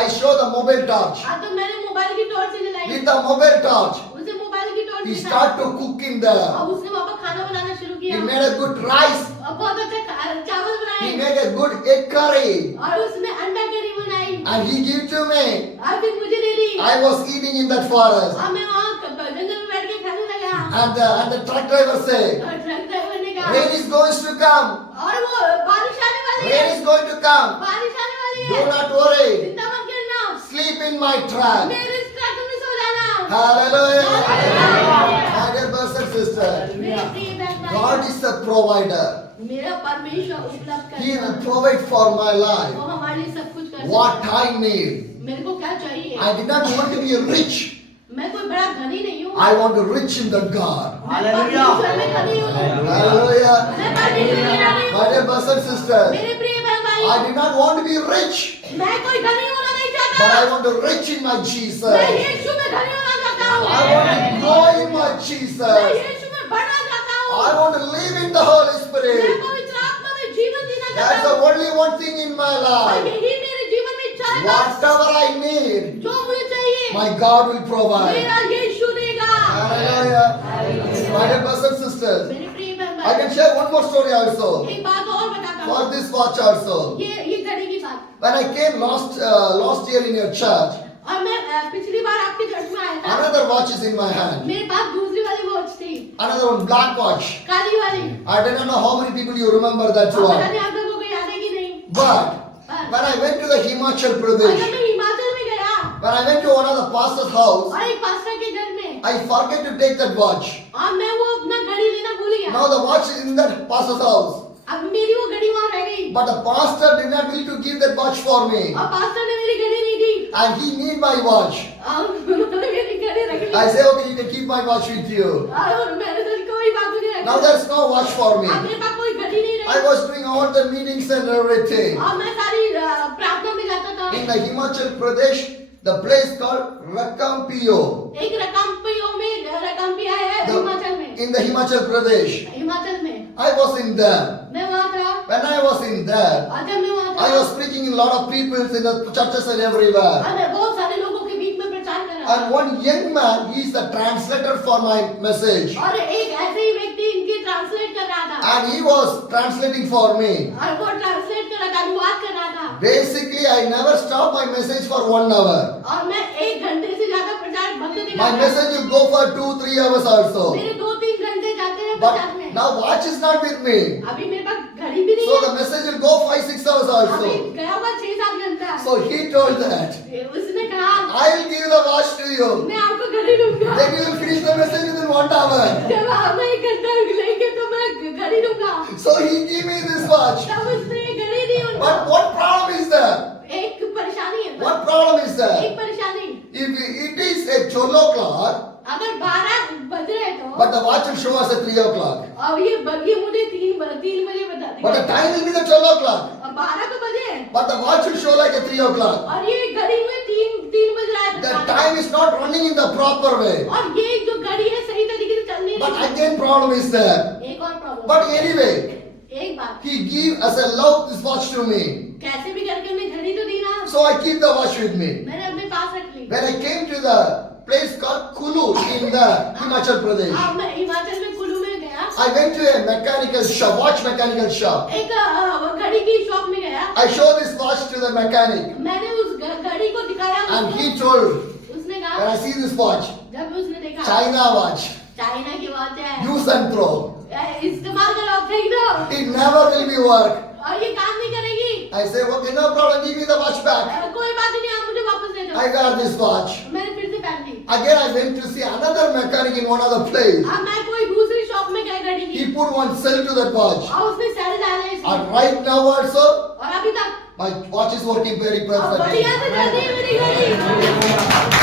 I show the mobile torch. हाँ तो मैंने मोबाइल की टॉर्च से जलाई With the mobile torch, उसे मोबाइल की टॉर्च he दिखाई start to cook in there. और उसने वापस खाना बनाना शुरू He किया made a good rice. और बहुत अच्छा चावल He बनाए made a good egg curry. और उसने अंडा करी बनाई And he gave to me. और फिर मुझे दे दी I was eating in that forest. और मैं वहाँ जंगल में बैठ के खाने लगा And the truck driver said, और ट्रक ड्राइवर ने कहा rain is going to come. और वो बारिश आने वाली Rain है is going to come. बारिश आने वाली Do है not worry. चिंता मत करना Sleep in my truck. मेरे इस ट्रक में सो जाना Hallelujah. Hallelujah. My dear brothers and sisters, मेरे प्रिय बहन भाई God is the provider. मेरा परमेश्वर उपलब्ध He करता will है provide for my life वो हमारे लिए सब कुछ कर what सकता I need. है मेरे को क्या चाहिए I did not want to be rich. मैं कोई बड़ा धनी नहीं हूँ I want to rich in the God. मैं परमेश्वर में धनी हूँ Hallelujah. मैं परमेश्वर में धनी My dear brothers and हूँ sisters, मेरे प्रिय बहन I भाई did not want to be rich, मैं कोई धनी होना नहीं but चाहता I want to rich in my मैं Jesus. यीशु में धनी होना चाहता I want to हूँ grow in my मैं Jesus. यीशु में बढ़ना चाहता I हूँ want to live in the Holy मैं Spirit. पवित्र आत्मा में जीवन जीना That's चाहता the हूँ only one thing in my और life. यही मेरे जीवन में इच्छा है बस। Whatever I need, जो मुझे चाहिए my God will provide. मेरा यीशु देगा Hallelujah. My dear brothers and sisters, मेरे प्रिय बहन I can भाई share one more story also. एक बात और बताता For हूँ this watch also. ये घड़ी की बात When I came last year in your church, और मैं पिछली बार आपके चर्च में आया था another watch is in my hand. मेरे पास दूसरी वाली वॉच थी Another one, black watch. काली वाली I don't know how many people you remember that और पता one. नहीं आप लोगों को याद है कि नहीं But when I went to the Himachal और Pradesh, जब मैं हिमाचल में गया when I went to one of the pastor's house, और एक पास्टर के घर में I forget to take that watch. और मैं वो अपना घड़ी लेना भूल गया Now the watch is in that pastor's house. अब मेरी वो घड़ी वहाँ रह गई But the pastor did not will to give that watch for me. और पास्टर ने मेरी घड़ी नहीं दी And he need my watch. और उन्होंने मेरी घड़ी रख ली I say, okay, you can keep my watch with you. और मेरे साथ कोई बात नहीं रखी Now there's no watch for me. अब मेरे पास कोई घड़ी नहीं I रही was doing all the meetings and everything. और मैं सारी प्रार्थना में जाता था In the Himachal Pradesh, the place called Rakampio. एक रकाम्पियो में रकाम्पिया है हिमाचल में In the Himachal Pradesh. Himachal में I was in there. मैं वहाँ था When I was in there, और जब मैं वहाँ था I was preaching in a lot of people in the churches and everywhere. और मैं बहुत सारे लोगों के बीच में प्रचार कर रहा And one young man, he is the translator for my message. था और एक ऐसे ही व्यक्ति इनके ट्रांसलेट कर रहा था And he was translating for me. और वो ट्रांसलेट कर रहा था अनुवाद कर रहा था Basically, I never stop my message for 1 hour. और मैं 1 घंटे से ज्यादा प्रचार बंद नहीं My करता message will go for 2-3 hours also. मेरे 2-3 घंटे जाते हैं प्रचार But में now watch is not with me. अभी मेरे पास घड़ी भी नहीं So है the message will go 5-6 hours अभी also. गया हुआ 6-7 घंटा So he told that, उसने कहा I will give the watch to you. मैं आपको घड़ी दूंगा Then you will finish the message within 1 hour. जब हम 1 घंटा लेंगे तो मैं घड़ी दूंगा। So he gave me this watch. तब उसने घड़ी दी उनको। But what problem is there? एक परेशानी है। What problem is there? एक परेशानी। If it is a 12 o'clock, अगर 12 बज रहे तो। but the watch will show us at 3 o'clock. अब ये मुझे 3 बजे बता देगा। But the time will be the 12 o'clock. अब 12 तो बजे हैं। But the watch will show like a 3 o'clock. और ये घड़ी में 3 बज रहा है। The time is not running in the proper way. और ये जो घड़ी है सही तरीके से चल नहीं But रही। again problem is there. एक और प्रॉब्लम। But anyway, एक बात। he gave as a love this watch to me. कैसे भी करके हमने घड़ी तो दी ना। So I keep the watch with me. मैंने अपने पास रख ली। When I came to the place called Kulu in the Himachal Pradesh, अब मैं हिमाचल में कुल्लू में गया। I went to a mechanical shop, watch mechanical shop. एक घड़ी की शॉप में गया। I showed this watch to the mechanic मैंने उस घड़ी को दिखाया and उसको। he told, उसने when कहा I see this watch, जब उसने देखा China watch, चाइना की वॉच है, use and throw. इस्तेमाल करो फेंक दो It never will be work. और ये काम नहीं करेगी। I say, okay, no problem, give me the watch back. कोई बात नहीं, आप मुझे वापस दे दो। I got this watch. मैंने फिर से पहन ली। Again, I went to see another mechanic in one other place. अब मैं कोई दूसरी शॉप में गया घड़ी की He put one cell to that watch. और उसने सेल डाला इसमें And right now also, और अभी तक my watch is working very और perfectly. बढ़िया से चल रही है मेरी घड़ी।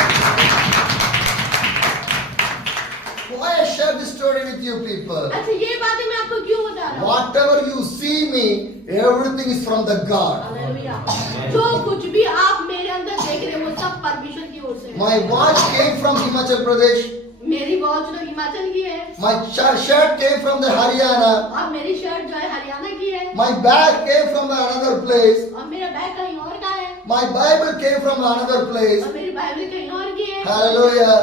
Why I share this story with you people? अच्छा ये बातें मैं आपको क्यों बता रहा हूँ? Whatever you see me, everything is from the God. Hallelujah. जो कुछ भी आप मेरे अंदर देख रहे हो वो सब परमेश्वर की ओर से है। My watch came from Himachal Pradesh. मेरी वॉच तो हिमाचल की है My shirt came from the Haryana. और मेरी शर्ट जो है हरियाणा की है My bag came from another place. और मेरा बैग कहीं और का है My Bible came from another place. और मेरी बाइबल कहीं और की है Hallelujah.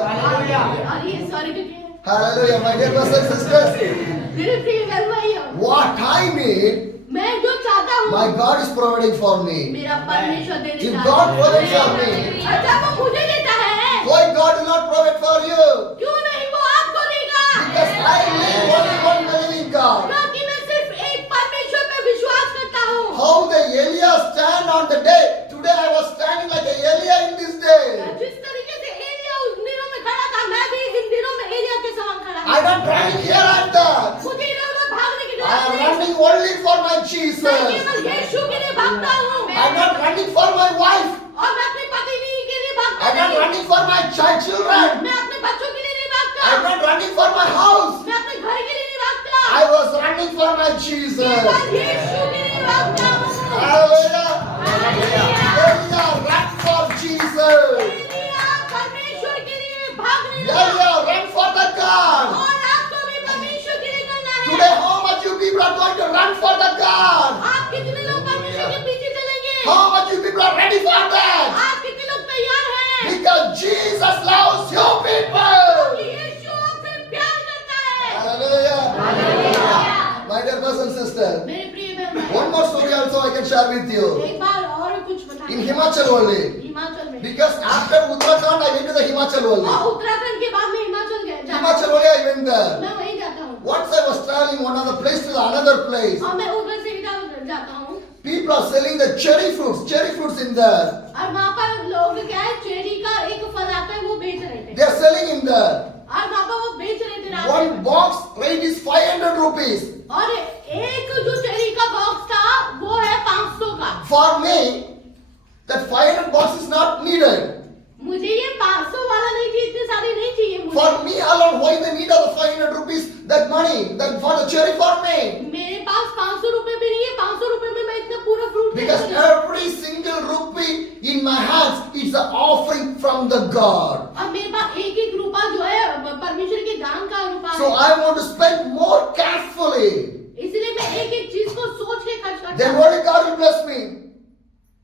और ये स्वर्ग की है। Hallelujah. My dear brothers and sisters, मेरे प्रिय बहन भाइयों, what I need, मैं जो चाहता हूँ my God is providing for me. मेरा परमेश्वर दे If देता God है। provides for me, और जब वो मुझे देता है why God will not provide for you? क्यों नहीं वो आपको देगा? Because I live only one believing God. क्योंकि मैं सिर्फ एक परमेश्वर पे विश्वास करता हूँ। How the Elias stand on the day. Today I was standing like a Elia in this day. जिस तरीके से एलिया उस दिनों में खड़ा था, मैं भी इन दिनों में एलिया के समान खड़ा हूँ। I'm not running here and there. मुझे इधर-उधर भागने की I जरूरत am नहीं। running only for my मैं Jesus. केवल यीशु के लिए भागता हूँ। I'm not running for my wife. और मैं अपनी पत्नी के लिए भागता I'm not नहीं। running for my children. मैं अपने बच्चों के लिए नहीं भागता। I'm not running for my house. मैं अपने घर के लिए नहीं भागता। I was running for my Jesus. केवल यीशु के लिए भागता हूँ। Hallelujah. Hallelujah. Elia ran for Jesus. Elia परमेश्वर के लिए भागने लगा। Elia ran for the God. और आपको भी परमेश्वर के लिए करना है। Today how much you people are going to run for the God? आप कितने लोग परमेश्वर के पीछे चलेंगे? How much you people are ready for that? आप कितने लोग तैयार हैं? Because Jesus loves you people. क्योंकि यीशु आपसे प्यार करता है। Hallelujah. Hallelujah. My dear brothers and sisters, मेरे प्रिय बहन one more story also I can share with you. एक बार और कुछ बता In Himachal only. हिमाचल में Because after Uttarakhand I went to the Himachal only. और उत्तराखंड के बाद में हिमाचल गया Himachal only I went there. मैं वहीं जाता हूँ Once I was traveling one other place to the another place. और मैं उधर से इधर जाता हूँ People are selling the cherry fruits in there. और वहाँ पर लोग क्या है चेरी का एक फल आता है वो बेच रहे थे They are selling in there. और वहाँ पर वो बेच रहे थे रास्ते One में। box rate is 500 rupees. और एक जो चेरी का बॉक्स था वो है 500 का For me, that 500 box is not needed. मुझे ये 500 वाला नहीं चाहिए इतने सारे नहीं चाहिए मुझे For me alone, why the need of the 500 rupees, that money, that for the cherry for me? मेरे पास 500 रुपए भी नहीं है 500 रुपए में मैं इतना पूरा fruit Because every single rupee in my hands is an offering from the God. और मेरे पास एक एक रुपया जो है परमेश्वर के दान का रुपया So है I want to spend more carefully. इसलिए मैं एक एक चीज को सोच के खर्च करता Then हूँ only God will bless me.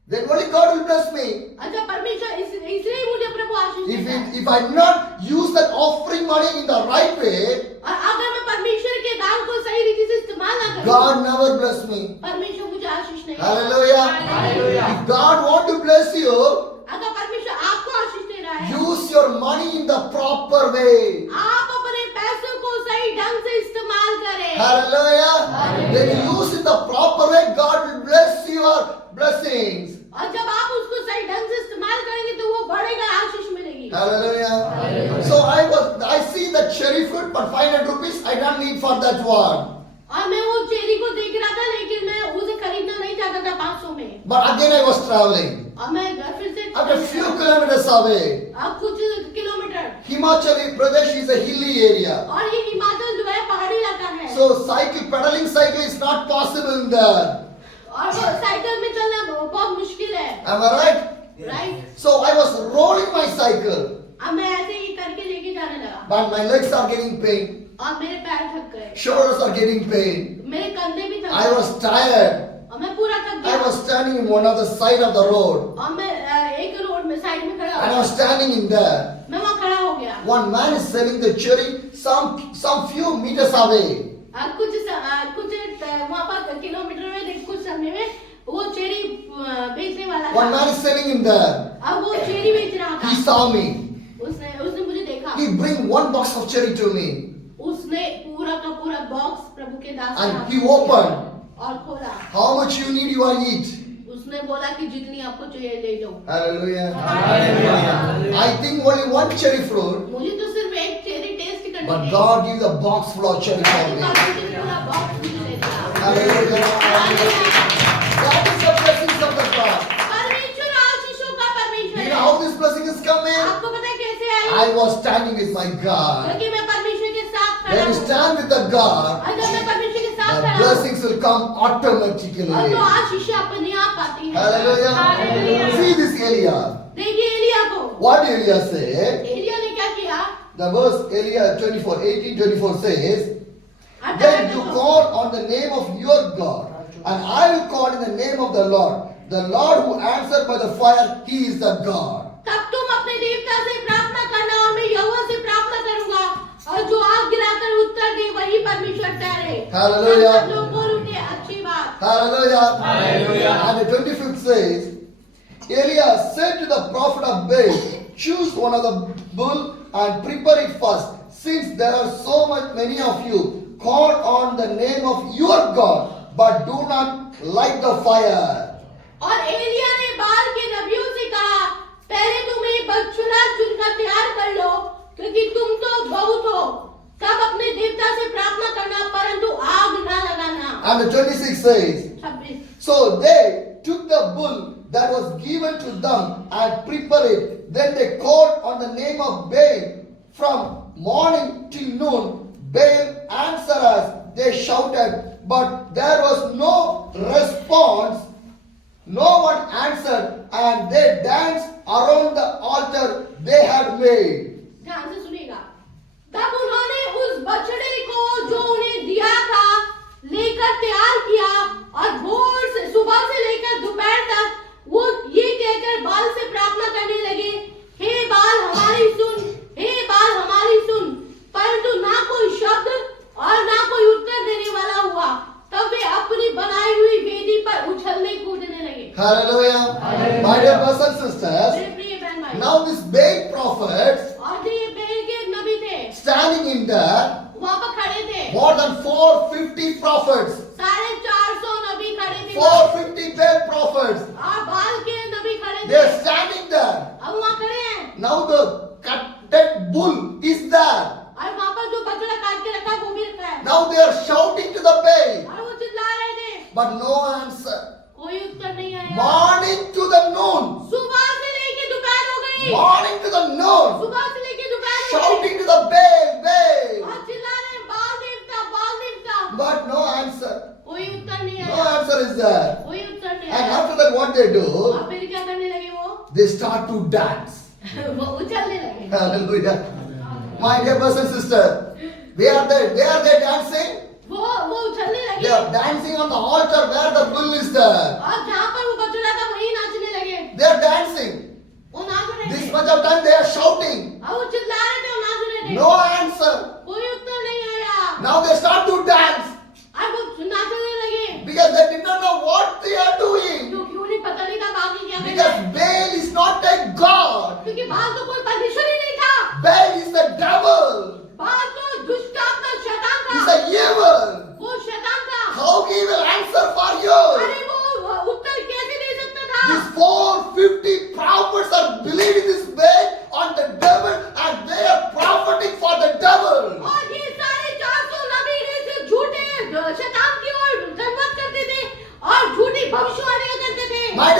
Then only God will bless me. अच्छा परमेश्वर इसलिए मुझे प्रभु आशीष देता है If I not use that offering money in the right way, और अगर मैं परमेश्वर के दान को सही रीति से इस्तेमाल ना करूं God never bless me. परमेश्वर मुझे आशीष नहीं Hallelujah. Hallelujah. If God want to bless you, अगर परमेश्वर आपको आशीष दे रहा है use your money in the proper way. आप अपने पैसों को सही ढंग से इस्तेमाल करें Hallelujah. When you use it the proper way, God will bless your blessings. और जब आप उसको सही ढंग से इस्तेमाल करेंगे तो वो बढ़ेगा आशीष मिलेगी Hallelujah. So I see the cherry fruit, but 500 rupees I don't need for that one. और मैं वो But again I was traveling. और मैं घर फिर से After few kilometers away, अब कुछ kilometre, Himachal Pradesh is a hilly area. और ये हिमाचल जो है पहाड़ी इलाका है, So pedaling cycle is not possible in there. और वो साइकिल में चलना बहुत मुश्किल है, Am I right? Right. So I was rolling my cycle, अब मैं ऐसे ही करके लेके जाने लगा, but my legs are getting pain, और मेरे पैर थक गए, shoulders are getting pain. मेरे कंधे भी थक I गए, was tired. और मैं पूरा थक I गया, was standing in one of the side of the road, और मैं एक रोड में साइड में खड़ा हो and I गया, was standing in there. मैं वहाँ खड़ा हो गया, One man is selling the cherry some few meters away. और कुछ वहाँ पर किलोमीटर में कुछ समय में वो चेरी बेचने वाला One था, man is selling in there. अब वो चेरी बेच रहा था, He saw me. उसने मुझे देखा, He bring one box of cherry to me, उसने पूरा का पूरा बॉक्स प्रभु के दास के and हाथ he में दिया opened. और खोला, How much you need, you are eat. उसने बोला कि जितनी आपको चाहिए ले लो, Hallelujah. Hallelujah. I think only one cherry fruit, मुझे तो सिर्फ एक चेरी टेस्ट करनी but थी, God give the box full of cherry for me. और मुझे पूरा बॉक्स मुझे दे दिया, Hallelujah. Hallelujah. That is the blessings of the God. परमेश्वर आशीषों का Do परमेश्वर you है, know how this blessing is coming? आपको पता है कैसे आई? I was standing with my God. क्योंकि मैं परमेश्वर के साथ खड़ा When you हूँ, stand with the God, और जब मैं परमेश्वर के साथ the खड़ा हूँ, blessings will come automatically. और तो आशीष अपने आप आती है, Hallelujah. Hallelujah. See this Elia. देखिए एलिया को, What Elia said? एलिया ने क्या किया? The verse Elia 18:24 says, Then you call on the name of your God, and I will call in the name of the Lord. The Lord who answered by the fire, He is the God. तब तुम अपने देवता से प्रार्थना करना और मैं यहोवा से प्रार्थना करूंगा, और जो आग गिराकर उत्तर दे वही परमेश्वर ठहरे। Hallelujah. सब लोग बोल उठे अच्छी बात। Hallelujah. Hallelujah. And the 25th says, Elia said to the prophet of Baal, Choose one of the bull and prepare it first, since there are so many of you. Call on the name of your God, but do not light the fire. और एलिया ने बाल के नबियों से कहा, पहले तुम एक बछड़ा चुनकर तैयार कर लो, क्योंकि तुम तो बहुत हो। तब अपने देवता से प्रार्थना करना, परंतु आग ना लगाना। And the 26 says, 26। So they took the bull that was given to them and prepared it. Then they called on the name of Baal from morning till noon. Baal answered us, they shouted, but there was no response. No one answered, and they danced around the altar they had made. ध्यान से सुनिएगा। तब उन्होंने उस बछड़े को जो उन्हें दिया था लेकर तैयार किया, और भोर से सुबह से लेकर दोपहर तक वो ये कहकर बाल से प्रार्थना करने लगे, हे बाल हमारी सुन, हे बाल हमारी सुन। परंतु ना कोई शब्द और ना कोई उत्तर देने वाला हुआ। तब वे अपनी बनाई हुई वेदी पर उछलने कूदने लगे। Hallelujah. My dear brothers and sisters, मेरे प्रिय बहन भाई, now these Baal prophets और ये बेल के नबी थे, standing in there, वहाँ पर खड़े थे, more than 450 prophets, 450 नबी खड़े थे, 450 Baal prophets. और बाल के नबी खड़े They थे, are standing there. अब वहाँ खड़े हैं, Now the cutted bull is there. और वहाँ पर जो बछड़ा काट के रखा है वो भी रखा है, Now they are shouting to the Baal, और वो चिल्ला रहे थे, but no answer. कोई उत्तर नहीं आया। Morning to the noon, सुबह से लेके दोपहर हो गई, morning to the noon, सुबह से लेके दोपहर हो गई, shouting to the Baal, Baal, और चिल्ला रहे हैं, बाल देवता, but no answer. कोई उत्तर नहीं No आया, answer is there. कोई उत्तर नहीं And आया। after that, what they do? और फिर क्या करने लगे वो? They start to dance. वो उछलने लगे। Hallelujah. My dear brothers and sisters, where are they dancing? वो उछलने They लगे, are dancing on the altar where the bull is there. और जहाँ पर वो बछड़ा था वहीं नाचने लगे, They are dancing. वो नाच रहे This थे, much of time they are shouting. और वो चिल्ला रहे थे, वो नाच रहे थे, No answer. कोई उत्तर नहीं आया। Now they start to dance और वो नाचने लगे, because they did not know what they are doing. क्योंकि उन्हें पता नहीं था बाकी क्या करना Because है, Baal is not a god. क्योंकि बाल तो कोई परमेश्वर ही नहीं था, Baal is the devil. बाल तो दुष्ट आत्मा शैतान He's था, a evil. वो शैतान था। How he will answer for you? अरे वो उत्तर कैसे दे सकता था? These 450 prophets are believing this Baal on the devil and they are propheting for the devil. और ये सारे 400 नबी ने झूठे शैतान की ओर धनवाद करते थे और झूठी भविष्यवाणियां करते थे। My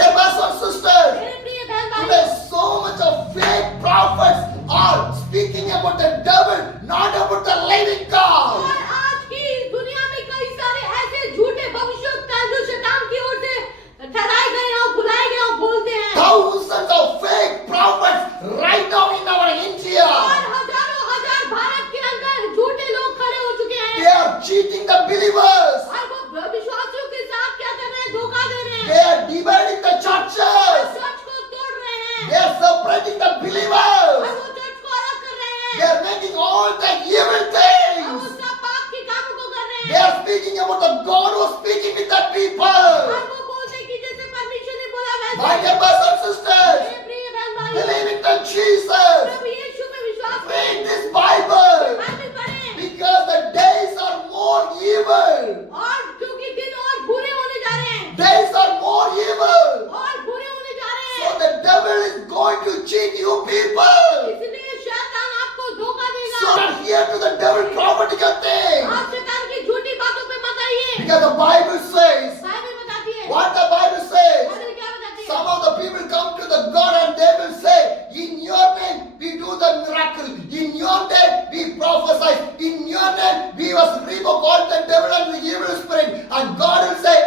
about the God who was speaking with that people. और वो बोलते कि जैसे परमेश्वर ने बोला वैसे। My dear brothers and sisters, मेरे प्रिय बहन भाइयों, believe in Jesus. प्रभु यीशु में विश्वास Read करें, this Bible. बाइबल पढ़ें, Because the days are more evil. और क्योंकि दिन और बुरे होने जा रहे हैं, Days are more evil. और बुरे होने जा रहे So हैं, the devil is going to cheat you people. इसलिए शैतान आपको धोखा So देगा। not hear to the devil prophetical thing. आप शैतान की झूठी बातों पे मत आइए। Because the Bible says, Bible बताती है, what the Bible says. Bible क्या बताती है? Some of the people come to the God and they will say, in your name we do the miracle. In your name we prophesy. In your name we was rebuke all the devil and the evil spirit. And God will say,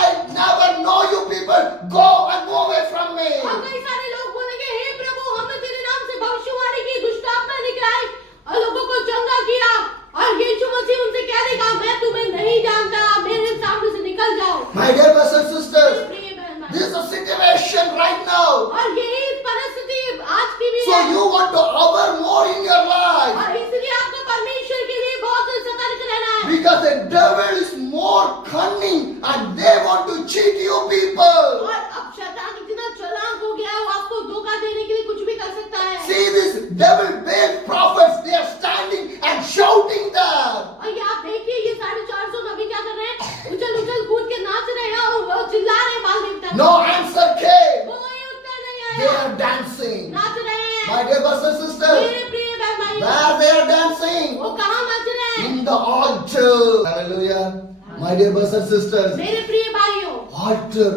I never know you people. Go and move away from me. और कई सारे लोग बोलेंगे, हे प्रभु, हमने तेरे नाम से भविष्यवाणी की, दुष्ट आत्मा निकलाई और लोगों को चंगा किया। और यीशु मसीह उनसे कह देगा, मैं तुम्हें नहीं जानता, मेरे सामने से निकल जाओ। My dear brothers and sisters, प्रिय बहन भाई, this is a situation right now. और यही परिस्थिति आज की भी So है। you want to hover more in your life. और इसलिए आपको परमेश्वर के लिए बहुत सतर्क रहना है। Because the devil is more cunning and they want to cheat you people. और अब शैतान इतना चालाक हो गया है, वो आपको धोखा देने के लिए कुछ भी कर सकता है। See these devil-based prophets, they are standing and shouting there. और ये आप देखिए, ये 450 नबी क्या कर रहे हैं? उछल उछल कूद के नाच रहे हैं और वो चिल्ला रहे हैं बाल देवता को। No answer came. कोई उत्तर नहीं They आया। are dancing. नाच रहे हैं। My dear brothers and sisters, मेरे प्रिय बहन भाई, where they are dancing? वो कहाँ नाच रहे हैं? In the altar. Hallelujah. My dear brothers and sisters, मेरे प्रिय भाइयों, altar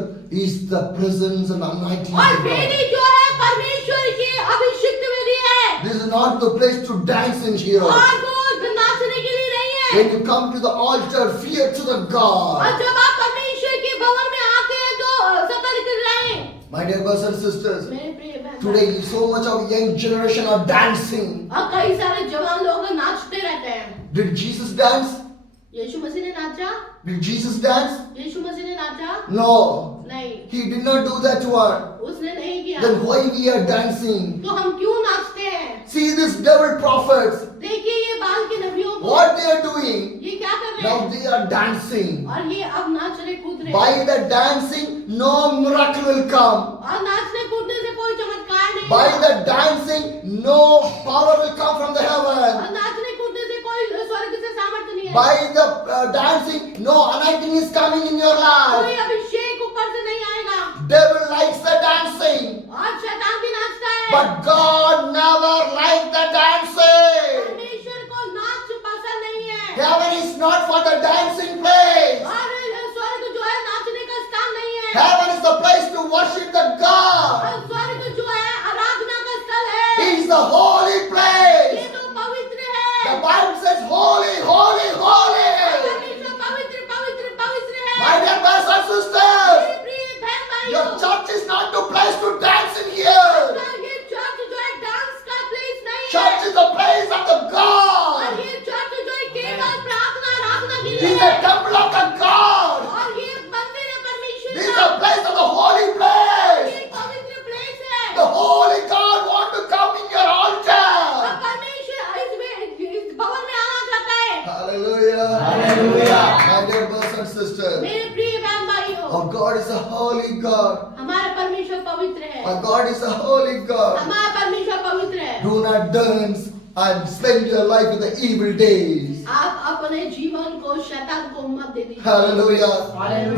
is the presence and anointing और of God. वेदी जो है परमेश्वर की अभिषिक्त वेदी है। This is not the place to dance in here. और वो नाचने के लिए नहीं है। When you come to the altar, fear to the और God. जब आप परमेश्वर के भवन में आते हैं तो सतर्क रहें। My dear brothers and sisters, मेरे प्रिय बहन भाई, today so much of young generation are dancing. और कई सारे जवान लोग नाचते रहते हैं। Did Jesus dance? यीशु मसीह ने नाचा? Did Jesus dance? यीशु मसीह ने नाचा? No. नहीं, He did not do that one. उसने नहीं किया। Then why we are dancing? तो हम क्यों नाचते हैं? See these devil prophets, देखिए ये बाल के नबियों को, what they are doing? ये क्या कर रहे Now हैं? they are dancing. और ये अब नाच रहे कूद रहे हैं। By the dancing, no miracle will come. और नाचने कूदने से कोई चमत्कार नहीं By होगा। the dancing, no power will come from the heaven. और नाचने कूदने से कोई स्वर्ग से सामर्थ्य नहीं है। By the dancing, no anointing is coming in your life. कोई अभिषेक ऊपर से नहीं आएगा। Devil likes the dancing, और शैतान भी नाचता है। but God never liked the dancing. परमेश्वर को नाच पसंद नहीं है। Heaven is not for the dancing place. और स्वर्ग जो है नाचने का स्थान नहीं है। Heaven is the place to worship the God. और स्वर्ग जो है आराधना का स्थल है। It is the holy place. ये तो पवित्र The है। Bible says holy, holy, holy. परमेश्वर पवित्र पवित्र पवित्र My है। dear brothers and sisters, मेरे प्रिय बहन your भाइयों, church is not the place to dance in here. ये चर्च जो है डांस का प्लेस नहीं Church है। is the place of the और God. ये चर्च जो है केवल प्रार्थना आराधना के It लिए is है। the temple of the God. और ये मंदिर है परमेश्वर This is का। the place of the holy place. ये पवित्र प्लेस है। The holy God want to come in your और altar. परमेश्वर इस भवन में आना चाहता है। Hallelujah. Hallelujah. My dear brothers and sisters, मेरे प्रिय बहन भाइयों, our God is a holy God. हमारा परमेश्वर पवित्र है। Our God is a holy God. हमारा परमेश्वर पवित्र है। Do not dance and spend your life with the evil days. आप अपने जीवन को शैतान को मत दे दीजिए। Hallelujah.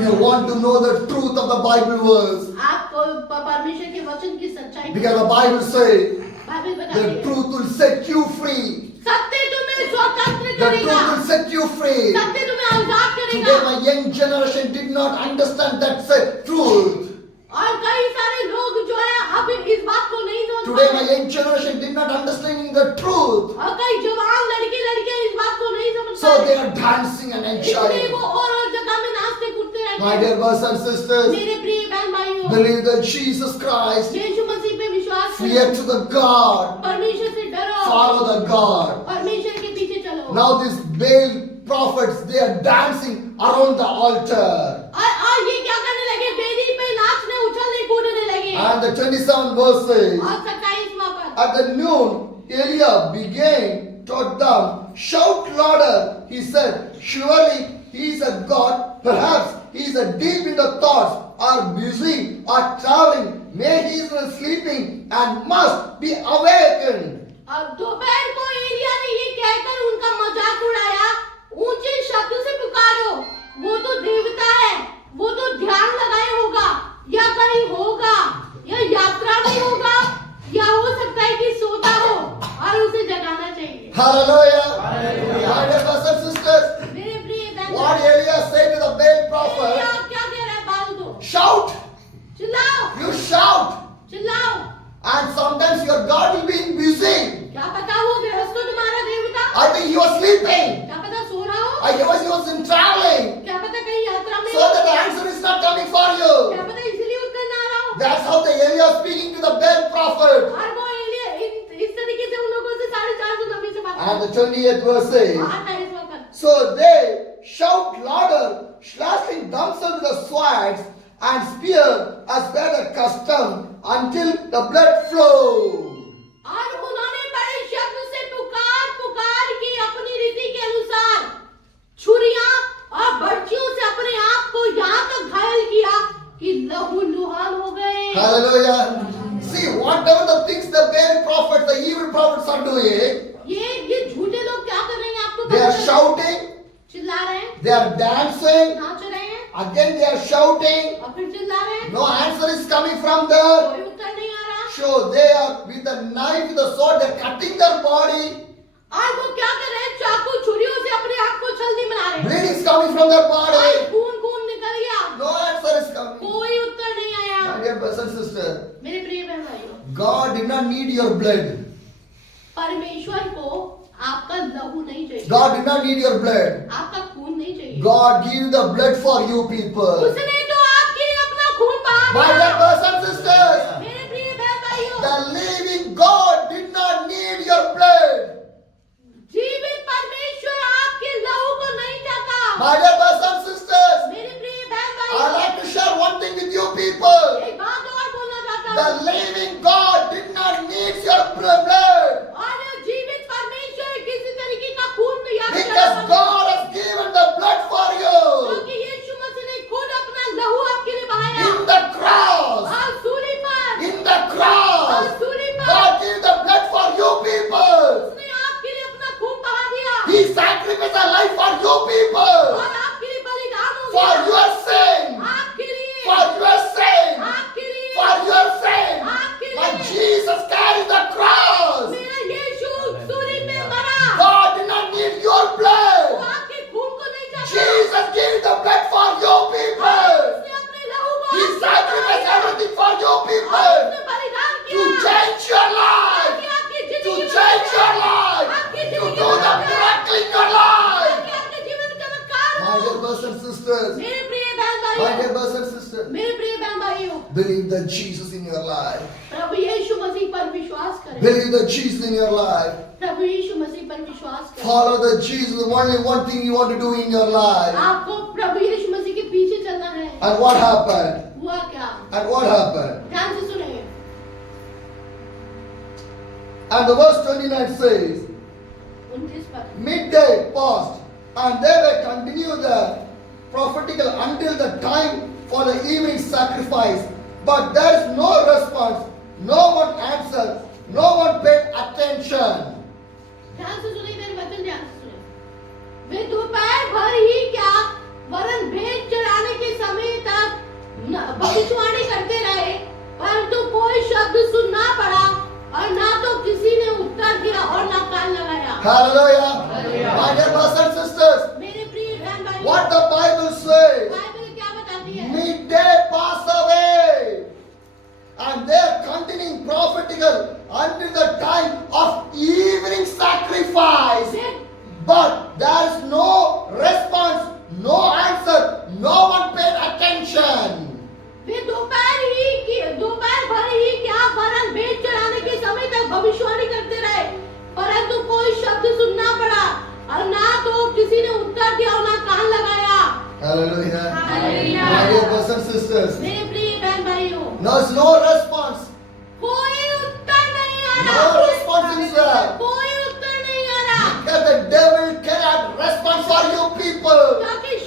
You want to know the truth of the Bible verse. आपको परमेश्वर के वचन की सच्चाई Because the Bible says Bible the बताती है। truth will set you free. सत्य तुम्हें स्वतंत्र The करेगा। truth will set you free. सत्य तुम्हें आजाद Today करेगा। my young generation did not understand that truth. और कई सारे लोग जो है अब इस बात को नहीं समझ Today my पाते। young generation did not understanding the truth. और कई जवान लड़के लड़कियां इस बात को नहीं समझ So they पाते। are dancing and इसलिए enjoying. वो और जगह में नाचते कूदते रहते My हैं। dear brothers and sisters, मेरे प्रिय बहन भाइयों, believe that Jesus Christ, यीशु मसीह पे विश्वास fear करो। to the God, परमेश्वर से डरो। follow the God. परमेश्वर के पीछे चलो। Now these Baal prophets, they are dancing around the altar. और ये क्या करने लगे? वेदी पे नाचने उछलने कूदने लगे। And the 27th verse says, और 27वां पद, at the noon, Eliab began taught them, shout louder. He said, surely he is a God, perhaps he is a deep in the thoughts, or busy, or traveling. May he is sleeping and must be awakened. अब दोपहर को एलिया ने ये कहकर उनका मजाक उड़ाया, ऊंचे शब्द से पुकारो, वो तो देवता है, वो तो ध्यान लगाए होगा, या कहीं होगा, या यात्रा में होगा, या हो सकता है कि सोता हो और उसे जगाना चाहिए। Hallelujah. My dear brothers and sisters, मेरे प्रिय बहन, what Elijah said to the Baal prophet, Elia क्या कह रहा है? बाल दो, shout, चिल्लाओ, you shout, चिल्लाओ। and sometimes your God will be busy. क्या पता वो व्यस्त हो तुम्हारा देवता? I think he was sleeping. क्या पता सो रहा हो? I guess he was in traveling. क्या पता कहीं यात्रा में So हो? that the answer is not coming for you. क्या पता इसलिए उत्तर ना आ रहा हो? That's how the Elijah was speaking to the Baal prophet. और वो एलिया इस तरीके से उन लोगों से 450 नबी से बात And the 28th verse says, कर so they shout louder, slashing themselves with the swords and spear as per the custom until the blood flowed. और उन्होंने बड़े शब्द से पुकार पुकार के अपनी रीति के अनुसार छुरियां और बर्छियों से अपने आप को यहाँ तक घायल किया कि लहू लुहान हो गए। Hallelujah. See, whatever the things the Baal prophets, the evil prophets are doing, ये झूठे लोग क्या कर रहे हैं आपको they पता are है? shouting, चिल्ला रहे हैं, they are dancing, नाच रहे हैं, again they are shouting. और फिर चिल्ला रहे हैं, No answer is coming from there. कोई उत्तर नहीं आ रहा। So they are with the knife, with the sword, they are cutting their body. और वो क्या कर रहे हैं? चाकू छुरियों से अपने आप को छलनी बना रहे हैं। Bleeding is coming from their और body. खून निकल गया, No answer is coming. कोई उत्तर नहीं आया। My dear brothers and sisters, मेरे प्रिय बहन भाइयों, God did not need your blood. परमेश्वर को आपका लहू नहीं चाहिए, God did not need your blood. आपका खून नहीं चाहिए। God gave the blood for you people. उसने तो आपके लिए अपना खून बहा My दिया। dear brothers and sisters, मेरे प्रिय बहन भाइयों, the living God did not need your blood. जीवित परमेश्वर आपके लहू को नहीं चाहता। My dear brothers and sisters, मेरे प्रिय बहन I भाइयों, like to share one thing with you people. एक बात और बोलना चाहता The हूँ। living God did not need your blood. और जीवित परमेश्वर किसी तरीके का खून नहीं आपको Because चाहता। God has given the blood for you. क्योंकि यीशु मसीह ने खुद अपना लहू आपके लिए बहाया। In the cross. और सूली पर, In the cross. और सूली पर God gave the blood for you people. उसने आपके लिए अपना खून बहा दिया। He sacrificed a life for you people. और आपके लिए बलिदान हो For गया। your sin. आपके लिए, For your sin. आपके लिए, For your sin. आपके But लिए। Jesus carried the cross. मेरा यीशु सूली पे मरा। God did not need your वो blood. आपके खून को नहीं चाहता। Jesus gave the blood for you people. उसने अपने लहू को He आपके लिए sacrificed बहाया। everything for you और people. उसने बलिदान To किया। change your life. ताकि आपकी To जिंदगी में change your life. आपकी To जिंदगी do में the miracle in your life. ताकि आपके जीवन में चमत्कार My हो। dear brothers and sisters. मेरे प्रिय बहन My भाइयों, dear brothers and sisters. मेरे प्रिय बहन भाइयों, Believe the Jesus in your life. प्रभु यीशु मसीह पर विश्वास करें। Believe the Jesus in your life. प्रभु यीशु मसीह पर विश्वास करें। Follow the Jesus. Only one thing you want to do in your life. आपको प्रभु यीशु मसीह के पीछे चलना है। And what happened? हुआ क्या? And what happened? ध्यान से सुनिए। And the verse 29 says, 29 पर midday passed, and they were continued the prophetical until the time for the evening sacrifice. But there is no response, no one answered, no one paid attention. ध्यान से सुनिए, मेरे वचन ध्यान से सुनिए। वे दोपहर भर ही क्या वरन भेंट चढ़ाने के समय तक भविष्यवाणी करते रहे, परंतु कोई शब्द सुनना पड़ा और ना तो किसी ने उत्तर दिया और ना कान लगाया। Hallelujah. Hallelujah. My dear brothers and sisters, मेरे प्रिय बहन भाई, what the Bible says, Bible क्या बताती है? midday passed away, and they are continuing prophetical until the time of evening sacrifice. But there is no response, no answer, no one paid attention. वे दोपहर भर ही क्या वरन भेंट चढ़ाने के समय तक भविष्यवाणी करते रहे, परंतु कोई शब्द सुनना पड़ा और ना तो किसी ने उत्तर दिया और ना कान लगाया। Hallelujah. Hallelujah. My dear brothers and sisters, मेरे प्रिय बहन भाइयों, there's no response. कोई उत्तर नहीं आ No रहा। response is there. कोई उत्तर नहीं आ रहा, Because the devil cannot respond for you people. क्योंकि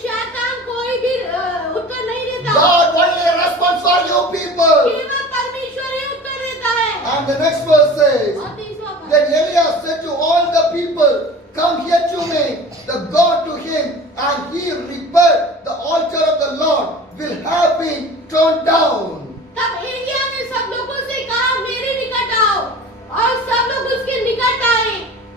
And the next verse says, और 30वां पद, then Elias said to all the people, come here to me. The God to him, and he repaired the altar of the Lord will have been torn down. तब एलिया ने सब लोगों से कहा मेरे निकट आओ, और सब लोग उसके निकट आए।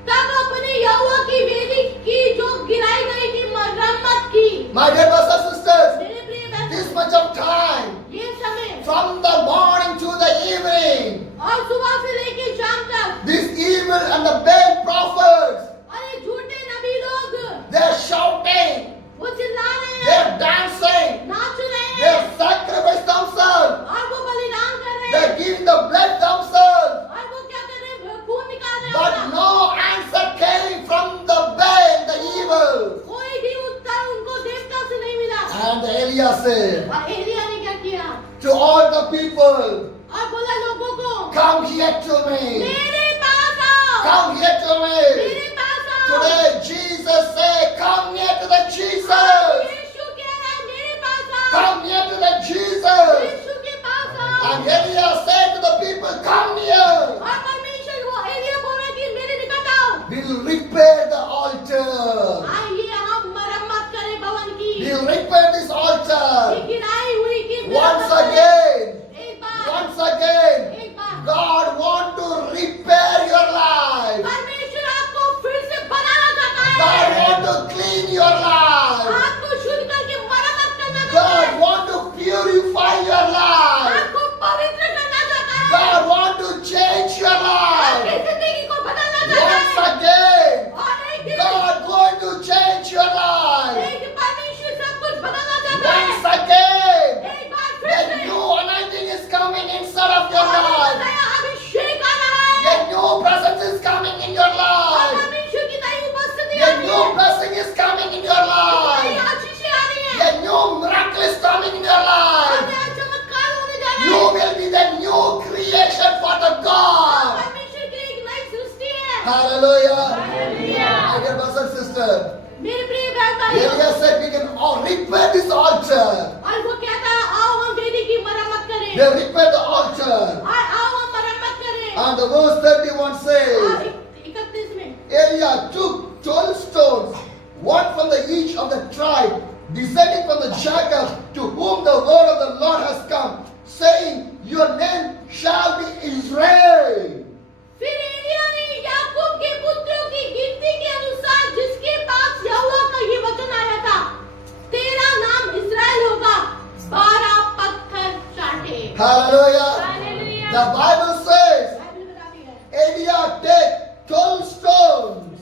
तब अपने यहोवा की वेदी की जो गिराई गई थी मरम्मत की। My dear brothers and sisters, मेरे प्रिय बहनों, this much of time, ये समय from the morning to the evening, और सुबह से लेके शाम तक, this evil and the bad prophets, और ये झूठे नबी लोग, they're shouting, वो चिल्ला रहे हैं, they're dancing, नाच रहे हैं, they're sacrificing themselves, और वो बलिदान कर रहे हैं, they're giving the blood themselves. और वो क्या कर रहे हैं, खून निकाल रहे हैं But अपना। no answer came from the bad, the evil. कोई भी उत्तर उनको देवता से नहीं मिला। And Elias said और एलिया ने क्या किया, to all the people, और बोला लोगों को, come here to me. मेरे पास आओ, Come here to me. मेरे पास आओ। Today Jesus said, come near to the Jesus. यीशु कह रहा है मेरे पास आओ, Come near to the Jesus. यीशु के पास आओ। And Elias said to the people, come near. और परमेश्वर वो एलिया बोल रहा है कि मेरे निकट आओ, We'll repair the altar. आइए हम मरम्मत करें भवन की, We'll repair this ये altar. गिराई हुई की Once मरम्मत करें। again, एक बार, once again, एक बार, God want to repair your life. परमेश्वर आपको फिर से बनाना चाहता God है, want to clean your life. आपको शुद्ध करके मरम्मत करना चाहता God है, want to purify your life. आपको पवित्र करना चाहता है, God want to change your आपकी life. जिंदगी को बदलना चाहता Once है। again, और एक दिन God going to change your life. एक परमेश्वर सब कुछ बदलना चाहता है। Once again, एक बार फिर the से new anointing is coming inside of your और life. नया अभिषेक आ रहा है, The new presence is coming in your और life. परमेश्वर की नई उपस्थिति आ The रही new है, blessing is coming in your नई life. आशीषें आ रही हैं, The new miracle is coming in your और life. नया चमत्कार होने जा रहा You है। will be the new creation for the God. परमेश्वर की एक नई सृष्टि है। Hallelujah. Hallelujah. My dear brothers and sisters, मेरे प्रिय बहन भाइयों, Elias said we can all repair this altar. और वो कहता है आओ हम वेदी की मरम्मत करें, They repaired the altar. और आओ हम मरम्मत करें। And the verse 31 और says, 31 में Elias took 12 stones, one from the each of the tribe, descending from the Jacob, to whom the word of the Lord has come, saying, your name shall be Israel. फिर एलिया ने याकूब के पुत्रों की गिनती के अनुसार जिसके पास यहोवा का ये वचन आया था, तेरा नाम इस्राएल होगा, 12 पत्थर चाटे। Hallelujah. Hallelujah. The Bible says, Bible बताती है, Elias take 12 stones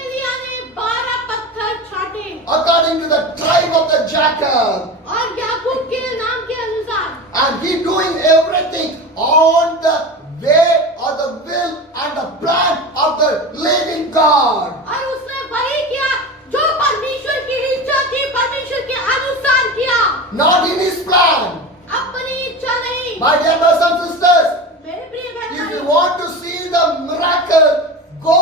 एलिया ने 12 पत्थर चाटे, according to the tribe of the Jacob. और याकूब के नाम के अनुसार, And he doing everything on the way or the will and the plan of the living God. और उसने वही किया जो परमेश्वर की इच्छा थी, परमेश्वर के अनुसार किया, Not in his plan. अपनी इच्छा नहीं। My dear brothers and sisters, मेरे प्रिय if बहन you want to see the miracle, go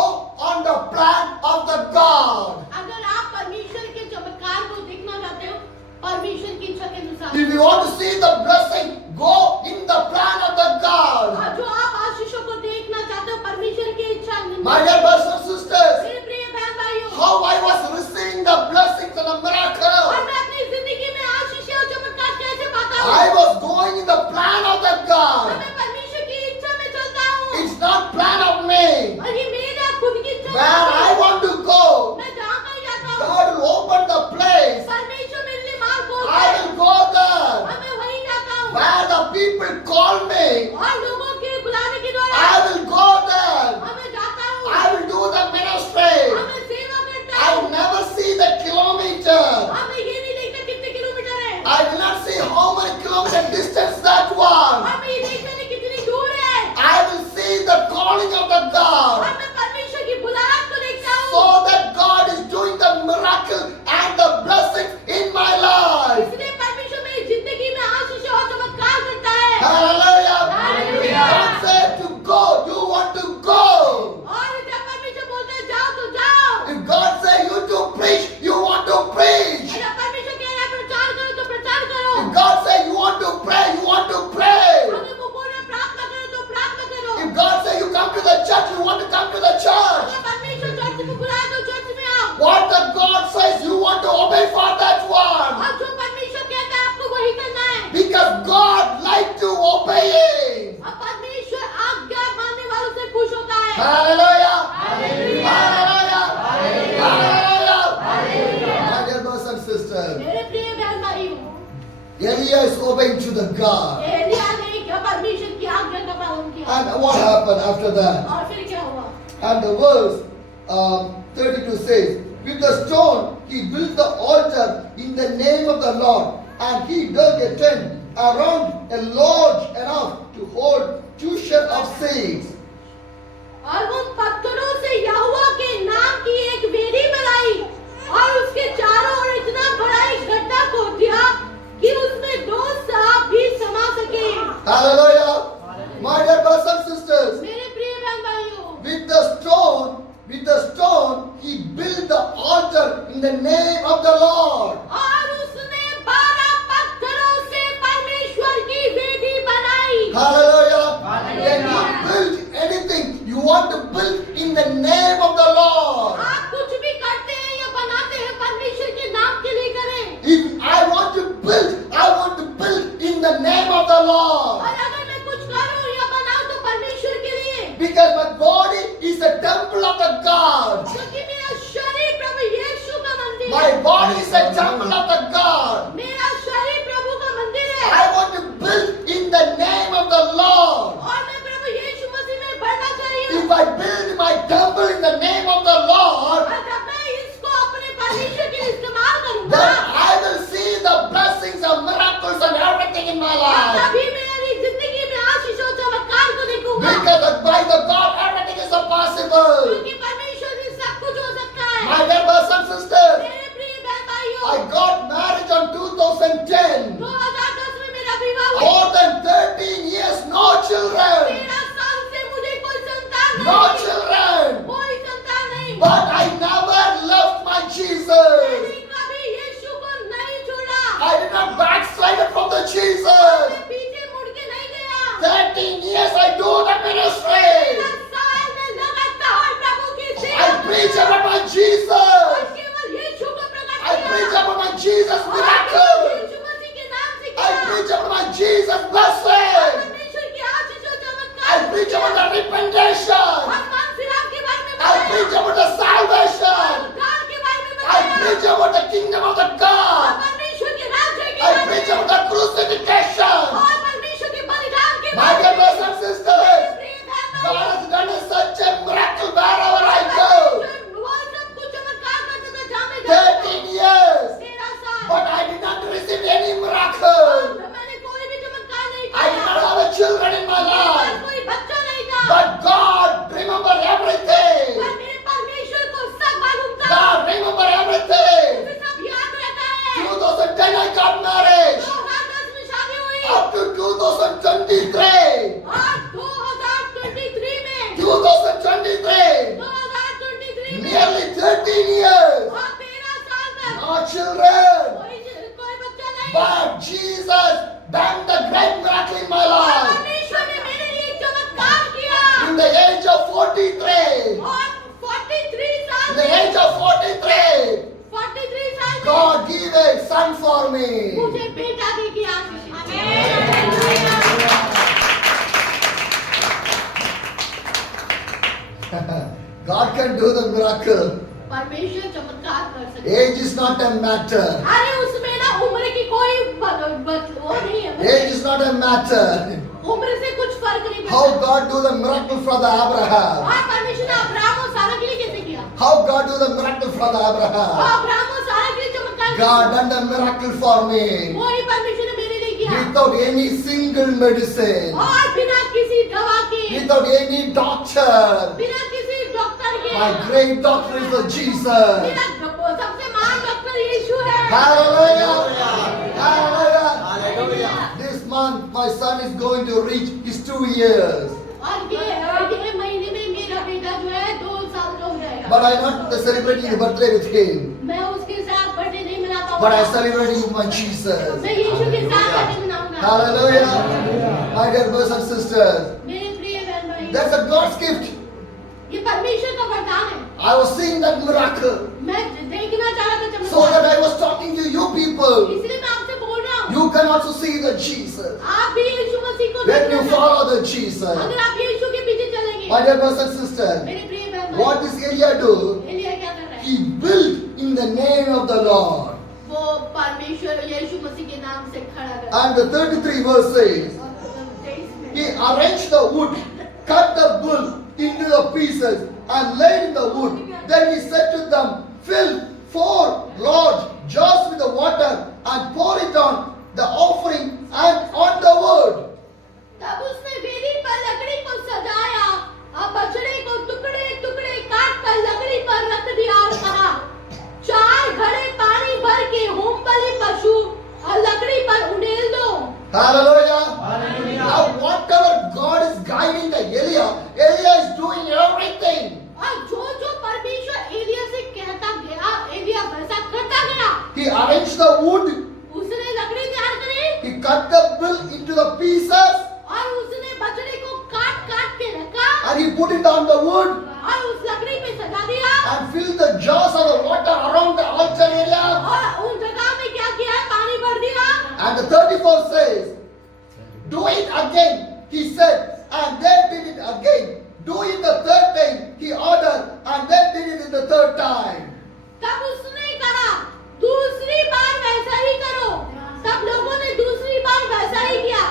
on the plan of the God. अगर आप परमेश्वर के चमत्कार को देखना चाहते हो, परमेश्वर की इच्छा के अनुसार, If you want to see the blessing, go in the plan of the God. और जो आप आशीषों को देखना चाहते हो, परमेश्वर की इच्छा के My अनुसार। dear brothers and sisters, मेरे प्रिय बहन भाइयों, how I was receiving the blessings and the और miracle. मैं अपनी जिंदगी में आशीषें और चमत्कार कैसे पाता हूँ? I was going in the plan of the और God. मैं परमेश्वर की इच्छा में चलता हूँ, It's not plan of me. और ये मेरा खुद की इच्छा Where नहीं I है। want to go, मैं जहाँ कहीं जाता हूँ, God will open the place. परमेश्वर मेरे लिए मार्ग खोलता I है, will go there. और मैं वहीं जाता हूँ, Where the people call me, और लोगों के बुलाने के द्वारा, I will go there. और मैं जाता हूँ, I will do the ministry. और मैं सेवा करता I हूँ, will never see the kilometer. और मैं ये नहीं देखता कितने किलोमीटर है, I will not see how many kilometer distance that one. और मैं ये देखता नहीं कितनी दूर है, I will see the calling of the और God. मैं परमेश्वर की बुलाहट को देखता हूँ, So that God is doing the miracle and the blessing in my life. इसलिए परमेश्वर मेरी जिंदगी में आशीष और चमत्कार करता है। Hallelujah. Hallelujah. God said to go, you want to go. और जब परमेश्वर बोलता है जाओ तो जाओ, If God say you to preach, you want to preach. जब परमेश्वर कह रहा है प्रचार करो तो प्रचार करो, If God say you want to pray, you want to pray. अगर वो बोल रहा है प्रार्थना करो तो प्रार्थना करो, If Hallelujah. Hallelujah. Hallelujah. My dear brothers and sisters, मेरे प्रिय बहन भाइयों, Eliya is obeying to the God. Elia ने क्या परमेश्वर की आज्ञा का पालन किया। And what happened after that? और फिर क्या हुआ? And the verse 32 says, with the stone he built the altar in the name of the Lord, and he dug a tent around a large enough to hold 2 sheds of seeds. और उन पत्थरों से यहोवा के नाम की एक वेदी बनाई और उसके चारों ओर इतना बड़ा एक गड्ढा खोद दिया कि उसमें 2 सांप भी समा सके। Hallelujah. My dear brothers and sisters, मेरे प्रिय बहन भाइयों, with the stone he built the altar in the name of the Lord. और उसने 12 पत्थरों से परमेश्वर की वेदी बनाई। Hallelujah. When you build anything, you want to build in the name of the Lord. आप कुछ भी करते हैं या बनाते हैं परमेश्वर के नाम के लिए करें। If I want to build in the name of the Lord. और अगर मैं कुछ करूं या बनाऊं तो परमेश्वर के लिए, Because my body is a temple of the God. क्योंकि मेरा शरीर प्रभु यीशु का मंदिर My है। body is a temple of the God. मेरा शरीर प्रभु का मंदिर है। I want to build in the name of the Lord. और मैं प्रभु यीशु मसीह में बढ़ना चाहिए। If I build my temple in the name of the Lord, और जब मैं इसको अपने परमेश्वर के लिए इस्तेमाल करूंगा, then I will see the blessings and miracles and everything in my life. तभी मेरी जिंदगी में आशीष और चमत्कार को देखूंगा। Because by the God everything is possible. क्योंकि परमेश्वर से सब कुछ हो सकता है। My dear brothers and sisters, मेरे प्रिय बहन भाइयों, I got married on 2010. 2010 में मेरा विवाह हुआ। More than 13 years, no children. 13 साल से मुझे कोई संतान No नहीं। children. कोई संतान नहीं। But I never left my Jesus. मैंने कभी यीशु को नहीं छोड़ा। I did not backslide from the मैं Jesus. पीछे मुड़ के नहीं गया। 13 years I do the ministry. 13 साल में लगातार प्रभु की I सेवा preach किया। about my और Jesus. केवल यीशु को प्रकट I preach किया। about my Jesus और miracle. यीशु मसीह के नाम से I किया। preach about my Jesus blessing. परमेश्वर की आशीष और चमत्कार I preach about the repentation. और मन फिराव के बारे में I बताया। preach about the salvation. उद्धार के बारे में I बताया। preach about the kingdom of the और God. परमेश्वर के राज्य के I बारे preach में। about the crucifixion. और परमेश्वर के बलिदान के My बारे dear में। brothers and sisters, प्रिय बहन God भाइयों, has done such a miracle wherever I go. वो सब कुछ चमत्कार करते थे जहाँ मैं जाता था। 13 years. 13 साल। But I did not receive any miracle. मैंने कोई भी चमत्कार नहीं I did not पाया। have a children in my मेरे पास life. कोई बच्चा नहीं था। But God remember everything. पर मेरे परमेश्वर को सब मालूम था। God remember everything. उसे सब याद रहता है। 2010 I got married. 2010 में शादी हुई। Up to 2023. और 2023 में 2023. 2023 में Nearly 13 years. और 13 साल तक No children. कोई बच्चा नहीं। But Jesus done the great miracle in my life. परमेश्वर ने मेरे लिए एक चमत्कार किया। In the age of 43. और 43 साल In the age of 43. 43 साल में God gave a son for me. मुझे बेटा दे के आशीष। God can do the miracle. परमेश्वर चमत्कार कर सकते हैं। Age is not a matter. अरे उसमें ना उम्र की कोई वो नहीं है। Age is not a matter. उम्र से कुछ फर्क नहीं How पड़ता। God do the miracle for the Abraham. और परमेश्वर ने अब्राहम और सारा के लिए कैसे किया? How God do the miracle for the और Abraham. अब्राहम और सारा के लिए चमत्कार किया। God done the miracle for me. वही परमेश्वर ने मेरे लिए किया। Without any single medicine. और बिना किसी दवा के, Without any doctor. बिना किसी डॉक्टर के। My great doctor is the Jesus. मेरा सबसे महान डॉक्टर यीशु है। Hallelujah. Hallelujah. This month my son is going to reach his 2 years. और ये महीने में मेरा बेटा जो है 2 साल का हो जाएगा। But I'm not celebrating the birthday with him. मैं उसके साथ बर्थडे नहीं मनाता हूँ। But I'm celebrating with my Jesus. मैं यीशु के साथ बर्थडे मनाऊंगा। Hallelujah. My dear brothers and sisters, मेरे प्रिय बहन भाई, that's a God's gift. ये परमेश्वर का वरदान है। I was seeing that miracle. मैं देखना चाह रहा था So चमत्कार। that I was talking to you people. इसलिए मैं आपसे बोल रहा हूँ। You can also see the Jesus. आप भी यीशु मसीह को When you देखना चाहते follow the Jesus. हैं। अगर आप यीशु के पीछे चलेंगे, My dear brothers and sisters, मेरे प्रिय बहन what भाई, does Elia do? एलिया क्या कर रहा है? He built in the name of the Lord. वो परमेश्वर यीशु मसीह के नाम से खड़ा कर। And the 33 verse says, और 23 में he arranged the wood, cut the bull into the pieces, and laid in the wood. Then he said to them, fill 4 large jars with the water and pour it on the offering and on the wood. तब उसने वेदी पर लकड़ी को सजाया और बछड़े को टुकड़े टुकड़े काट कर लकड़ी पर रख दिया और कहा 4 घड़े पानी भर के होम बलि पशु और लकड़ी पर उंडेल दो। Hallelujah. Hallelujah. Now whatever God is guiding the Elia is doing everything. और जो जो परमेश्वर एलिया से कहता गया एलिया वैसा करता गया। He arranged the wood, उसने लकड़ी तैयार करी he cut the bull into the pieces, और उसने बछड़े को काट काट के रखा and he put it on the wood और उस लकड़ी पे सजा दिया and filled the jars of the water around the altar area. और उन जगह में क्या किया पानी भर दिया। And the 34 says, do it again, he said, and they did it again. Do it the 3rd time, he ordered, and they did it in the 3rd time. तब उसने कहा दूसरी बार वैसा ही करो। तब लोगों ने दूसरी बार वैसा ही किया।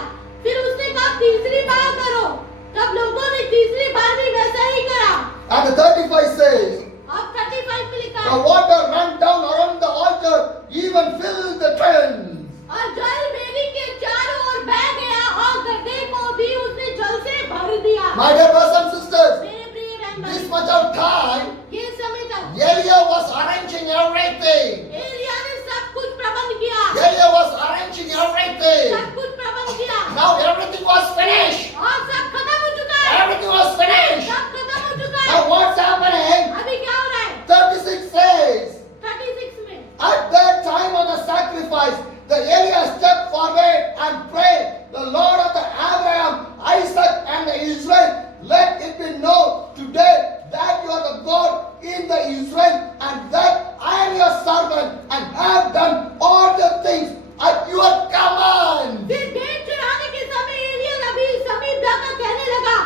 फिर उसने कहा तीसरी बार करो। तब लोगों ने तीसरी बार भी वैसा ही करा। And the 35 says, अब 35 में लिखा the है water ran down around the altar, even filled the trench. और जल वेदी के चारों ओर बह गया और गड्ढे को भी उसने जल से भर दिया। My dear brothers and sisters, मेरे प्रिय बहन this भाई, much of time, ये समय तक Elia was arranging everything. Elia ने सब कुछ प्रबंध किया। Elia was arranging everything. सब कुछ प्रबंध किया Now everything was finished. और सब खत्म हो चुका है। Everything was finished. सब खत्म हो चुका है। Now what's happening? अभी क्या हो रहा है? 36 says, 36 में at that time of the sacrifice, the Elia stepped forward and prayed, the Lord of the Abraham, Isaac, and the Israel, let it be known today that you are the God in the Israel, and that I am your servant, and have done all the things at your command. फिर भेंट चढ़ाने के समय एलिया नबी समीप जाकर कहने लगा,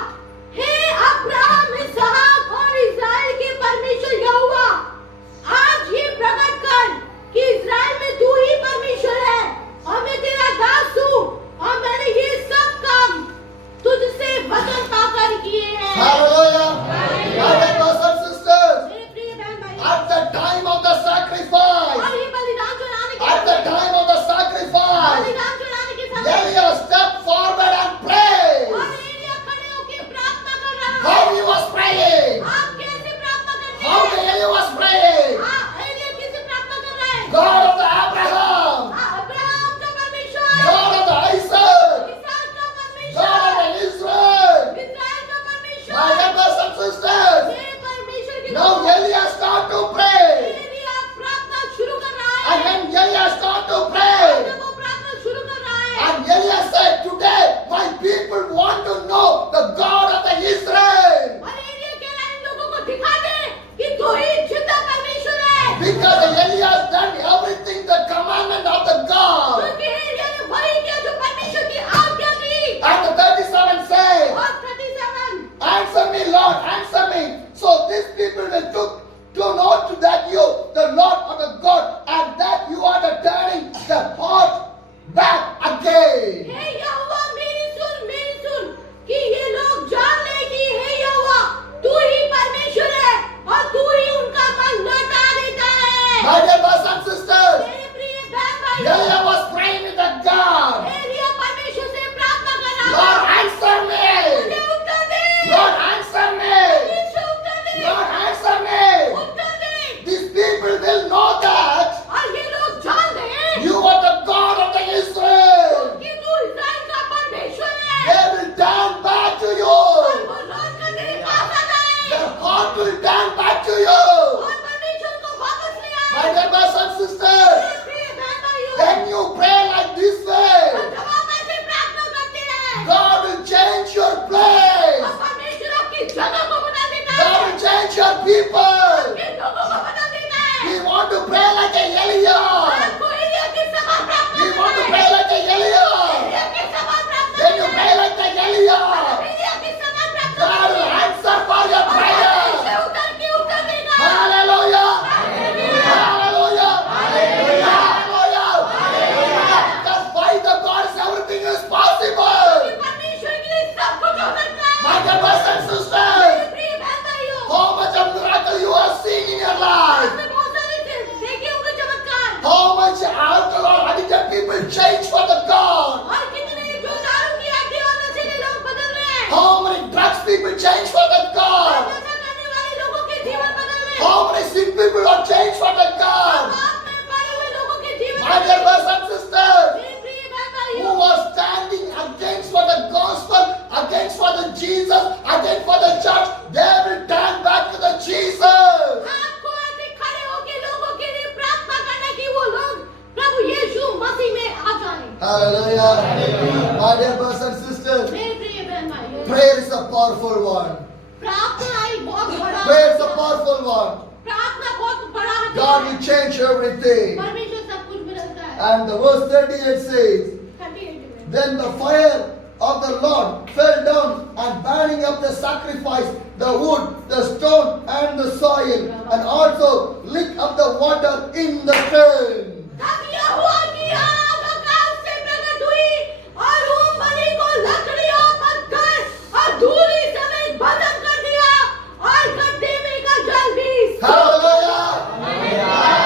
हे अब्राहम, इसहाक और इस्राएल के परमेश्वर यहोवा, आज ये प्रकट कर कि इस्राएल में तू ही परमेश्वर है और मैं तेरा दास हूँ और मैंने ये सब काम तुझसे वचन पाकर किए हैं। Hallelujah. My dear brothers and sisters, मेरे प्रिय बहन भाई, at the time of the sacrifice, और ये बलिदान चढ़ाने के at the time of the sacrifice, बलिदान चढ़ाने के समय Elia stepped forward and prayed. और एलिया खड़े होकर प्रार्थना कर रहा है। How he was praying? आप कैसे प्रार्थना करते How हैं? Elia was praying? एलिया कैसे प्रार्थना कर रहा है? God of the Abraham, Abraham का परमेश्वर, God of the Isaac, इसहाक का God परमेश्वर, of the Israel. इस्राएल का परमेश्वर, My dear brothers and sisters, मेरे परमेश्वर की now Elia start to pray. Elia प्रार्थना शुरू कर रहा And है। when Elia start to pray, जब वो प्रार्थना शुरू कर रहा है, and Elia said, today my people want to know the God of the Israel. और एलिया कह रहा है इन लोगों को दिखा दे कि तू ही जिंदा परमेश्वर है। Because Elia has done everything the commandment of the God. क्योंकि एलिया ने वही किया जो परमेश्वर की आज्ञा थी। And the 37 says, और 37 answer me, Lord, answer me. So these people will to know to that you, the Lord of the God, and that you are the turning the heart back again. हे यहोवा मेरी सुन कि ये लोग जान ले कि हे यहोवा तू ही परमेश्वर है और तू ही उनका मन लौटा देता है। My dear brothers and sisters, मेरे प्रिय बहन भाइयों, Elia was praying with the God. Elia परमेश्वर से प्रार्थना कर रहा Lord, था। answer me. मुझे उत्तर दे। Lord, answer me. मुझे उत्तर दे। Lord, answer me. Uttar they. These people will know that और ये लोग जान ले you are the God of the Israel. कि तू इस्राएल का परमेश्वर है। They will turn back to और you. वो लौट कर तेरे पास आ जाए। Their heart will turn back to you. और परमेश्वर को वापस ले आए। My dear brothers and sisters, मेरे प्रिय बहन भाइयों, when you pray like this way, और जब आप ऐसे प्रार्थना करते हैं, God will change your place. और परमेश्वर आपकी जगह को बता देता God है, will change your people. आपके लोगों को बता देता है। We want to pray like a Elia. आपको एलिया के समान प्रार्थना We want to करना pray है। like a Elia. एलिया के समान प्रार्थना When you करना pray है। like a Elia, एलिया के समान प्रार्थना God करना will है। answer people changed for the God? नशा करने वाले लोगों के जीवन बदलने, How many sick people are changed for the God? पाप में पड़े हुए लोगों के जीवन My dear बदलने। brothers and sisters, मेरे प्रिय बहन who भाइयों, are standing against for the gospel, against for the Jesus, against for the church, they will turn back to the Jesus. आपको ऐसे खड़े होके लोगों के लिए प्रार्थना करना कि वो लोग प्रभु यीशु मसीह में आ जाएं। Hallelujah. My dear brothers and sisters, मेरे प्रिय बहन भाइयों, prayer is a powerful one. प्रार्थना एक बहुत बड़ा Prayer is a powerful one. प्रार्थना बहुत बड़ा God है। will change everything. परमेश्वर सब कुछ बदलता है। And the verse 38 says, 38 में। Then the fire of the Lord fell down and burning up the sacrifice, the wood, the stone, and the soil, and also licked up the water in the stream. तब यहोवा की आग आकाश से प्रकट हुई और होम बलि को लकड़ियों, पत्थर और धूलि समेत भस्म कर दिया और गड्ढे में का जल भी Hallelujah!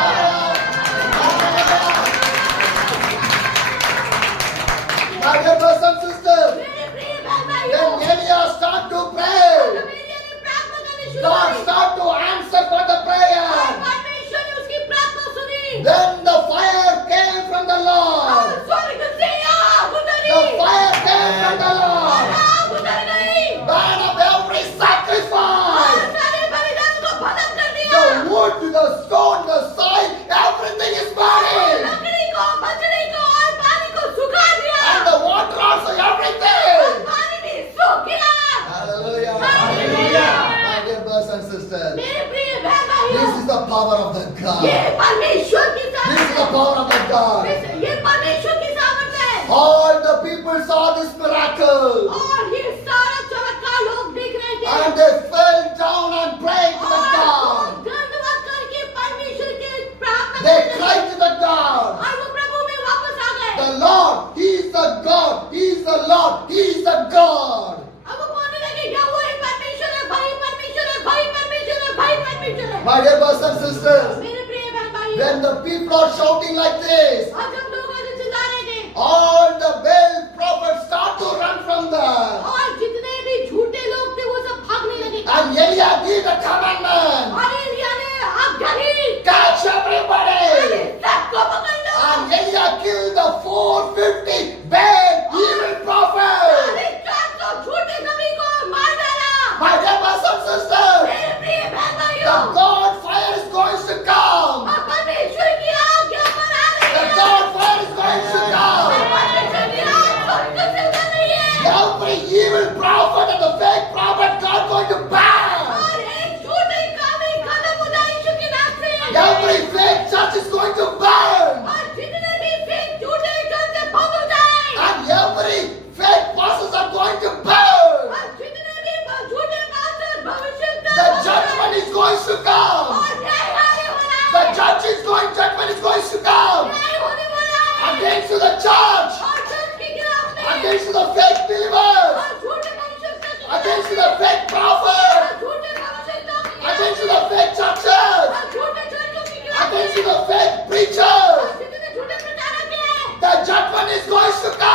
My dear brothers and sisters, मेरे प्रिय बहन when भाइयों, Nehemiah start to pray, जब एलिय्याह ने प्रार्थना करनी शुरू God की start to answer for the और prayer. परमेश्वर ने उसकी प्रार्थना सुनी Then the fire came from the और Lord. स्वर्ग से आग उतरी The fire came from the और Lord. आग उतर गई Burn up every और sacrifice. सारे बलिदान को भस्म कर दिया The wood, the stone, the soil, everything is burning. लकड़ी को, मछली को और पानी को सुखा दिया And the water also, और everything. पानी भी सूख गया। Hallelujah. Hallelujah. My dear brothers and sisters, मेरे प्रिय बहन भाइयों, this is the power of the ये God. परमेश्वर की This is the सामर्थ power of the God. है। ये परमेश्वर की सामर्थ है All the people saw this miracle. और ये सारा चमत्कार लोग देख रहे थे And they fell down and prayed to the और God. धन्यवाद करके परमेश्वर के प्रार्थना They करने cried to the God. और वो प्रभु में वापस आ गए। The Lord, He is the God. He is the Lord. He is the God. अब वो बोलने लगे यहोवा ही परमेश्वर है, भाई परमेश्वर है, भाई परमेश्वर है, भाई परमेश्वर है। My dear brothers and sisters, मेरे प्रिय बहन भाइयों, when the people are shouting like this, और जब लोग ऐसे चिल्ला रहे थे all the Baal prophets start to run from them. और जितने भी झूठे लोग थे वो सब भागने लगे And Eliah gave the commandment, और एलिय्याह ने आज्ञा दी catch everybody. सबको पकड़ लो। And Eliah killed the 450 Baal evil prophets. अरे 400 झूठे नबी को मार डाला। My dear brothers and sisters, मेरे प्रिय बहन the भाइयों, God fire is going to come. और परमेश्वर की आग यहाँ पर आ रही The है। God fire is going to और come. परमेश्वर की आग स्वर्ग से उतर रही है। Every evil prophet and the fake prophet God going to burn. और एक झूठे कामी खत्म हो जाए यीशु के नाम से। Every fake church is going to burn. और जितने भी फेक झूठे चर्च से बंद हो जाए। And every fake pastors are going to burn. और जितने भी झूठे पास्टर भविष्यवक्ता The बंद हो जाए। judgment is going to come. और न्याय आने वाला है। The judgment is going to come न्याय होने वाला है। against the church, और चर्च के खिलाफ में। against the fake believers, और झूठे भविष्यवक्ता के खिलाफ against में। the fake और prophets, झूठे भविष्यवक्ताओं के खिलाफ against में। the fake churches, और झूठे चर्चों के खिलाफ against में। the fake preachers. और जितने झूठे प्रचारक हैं। The judgment is going to come.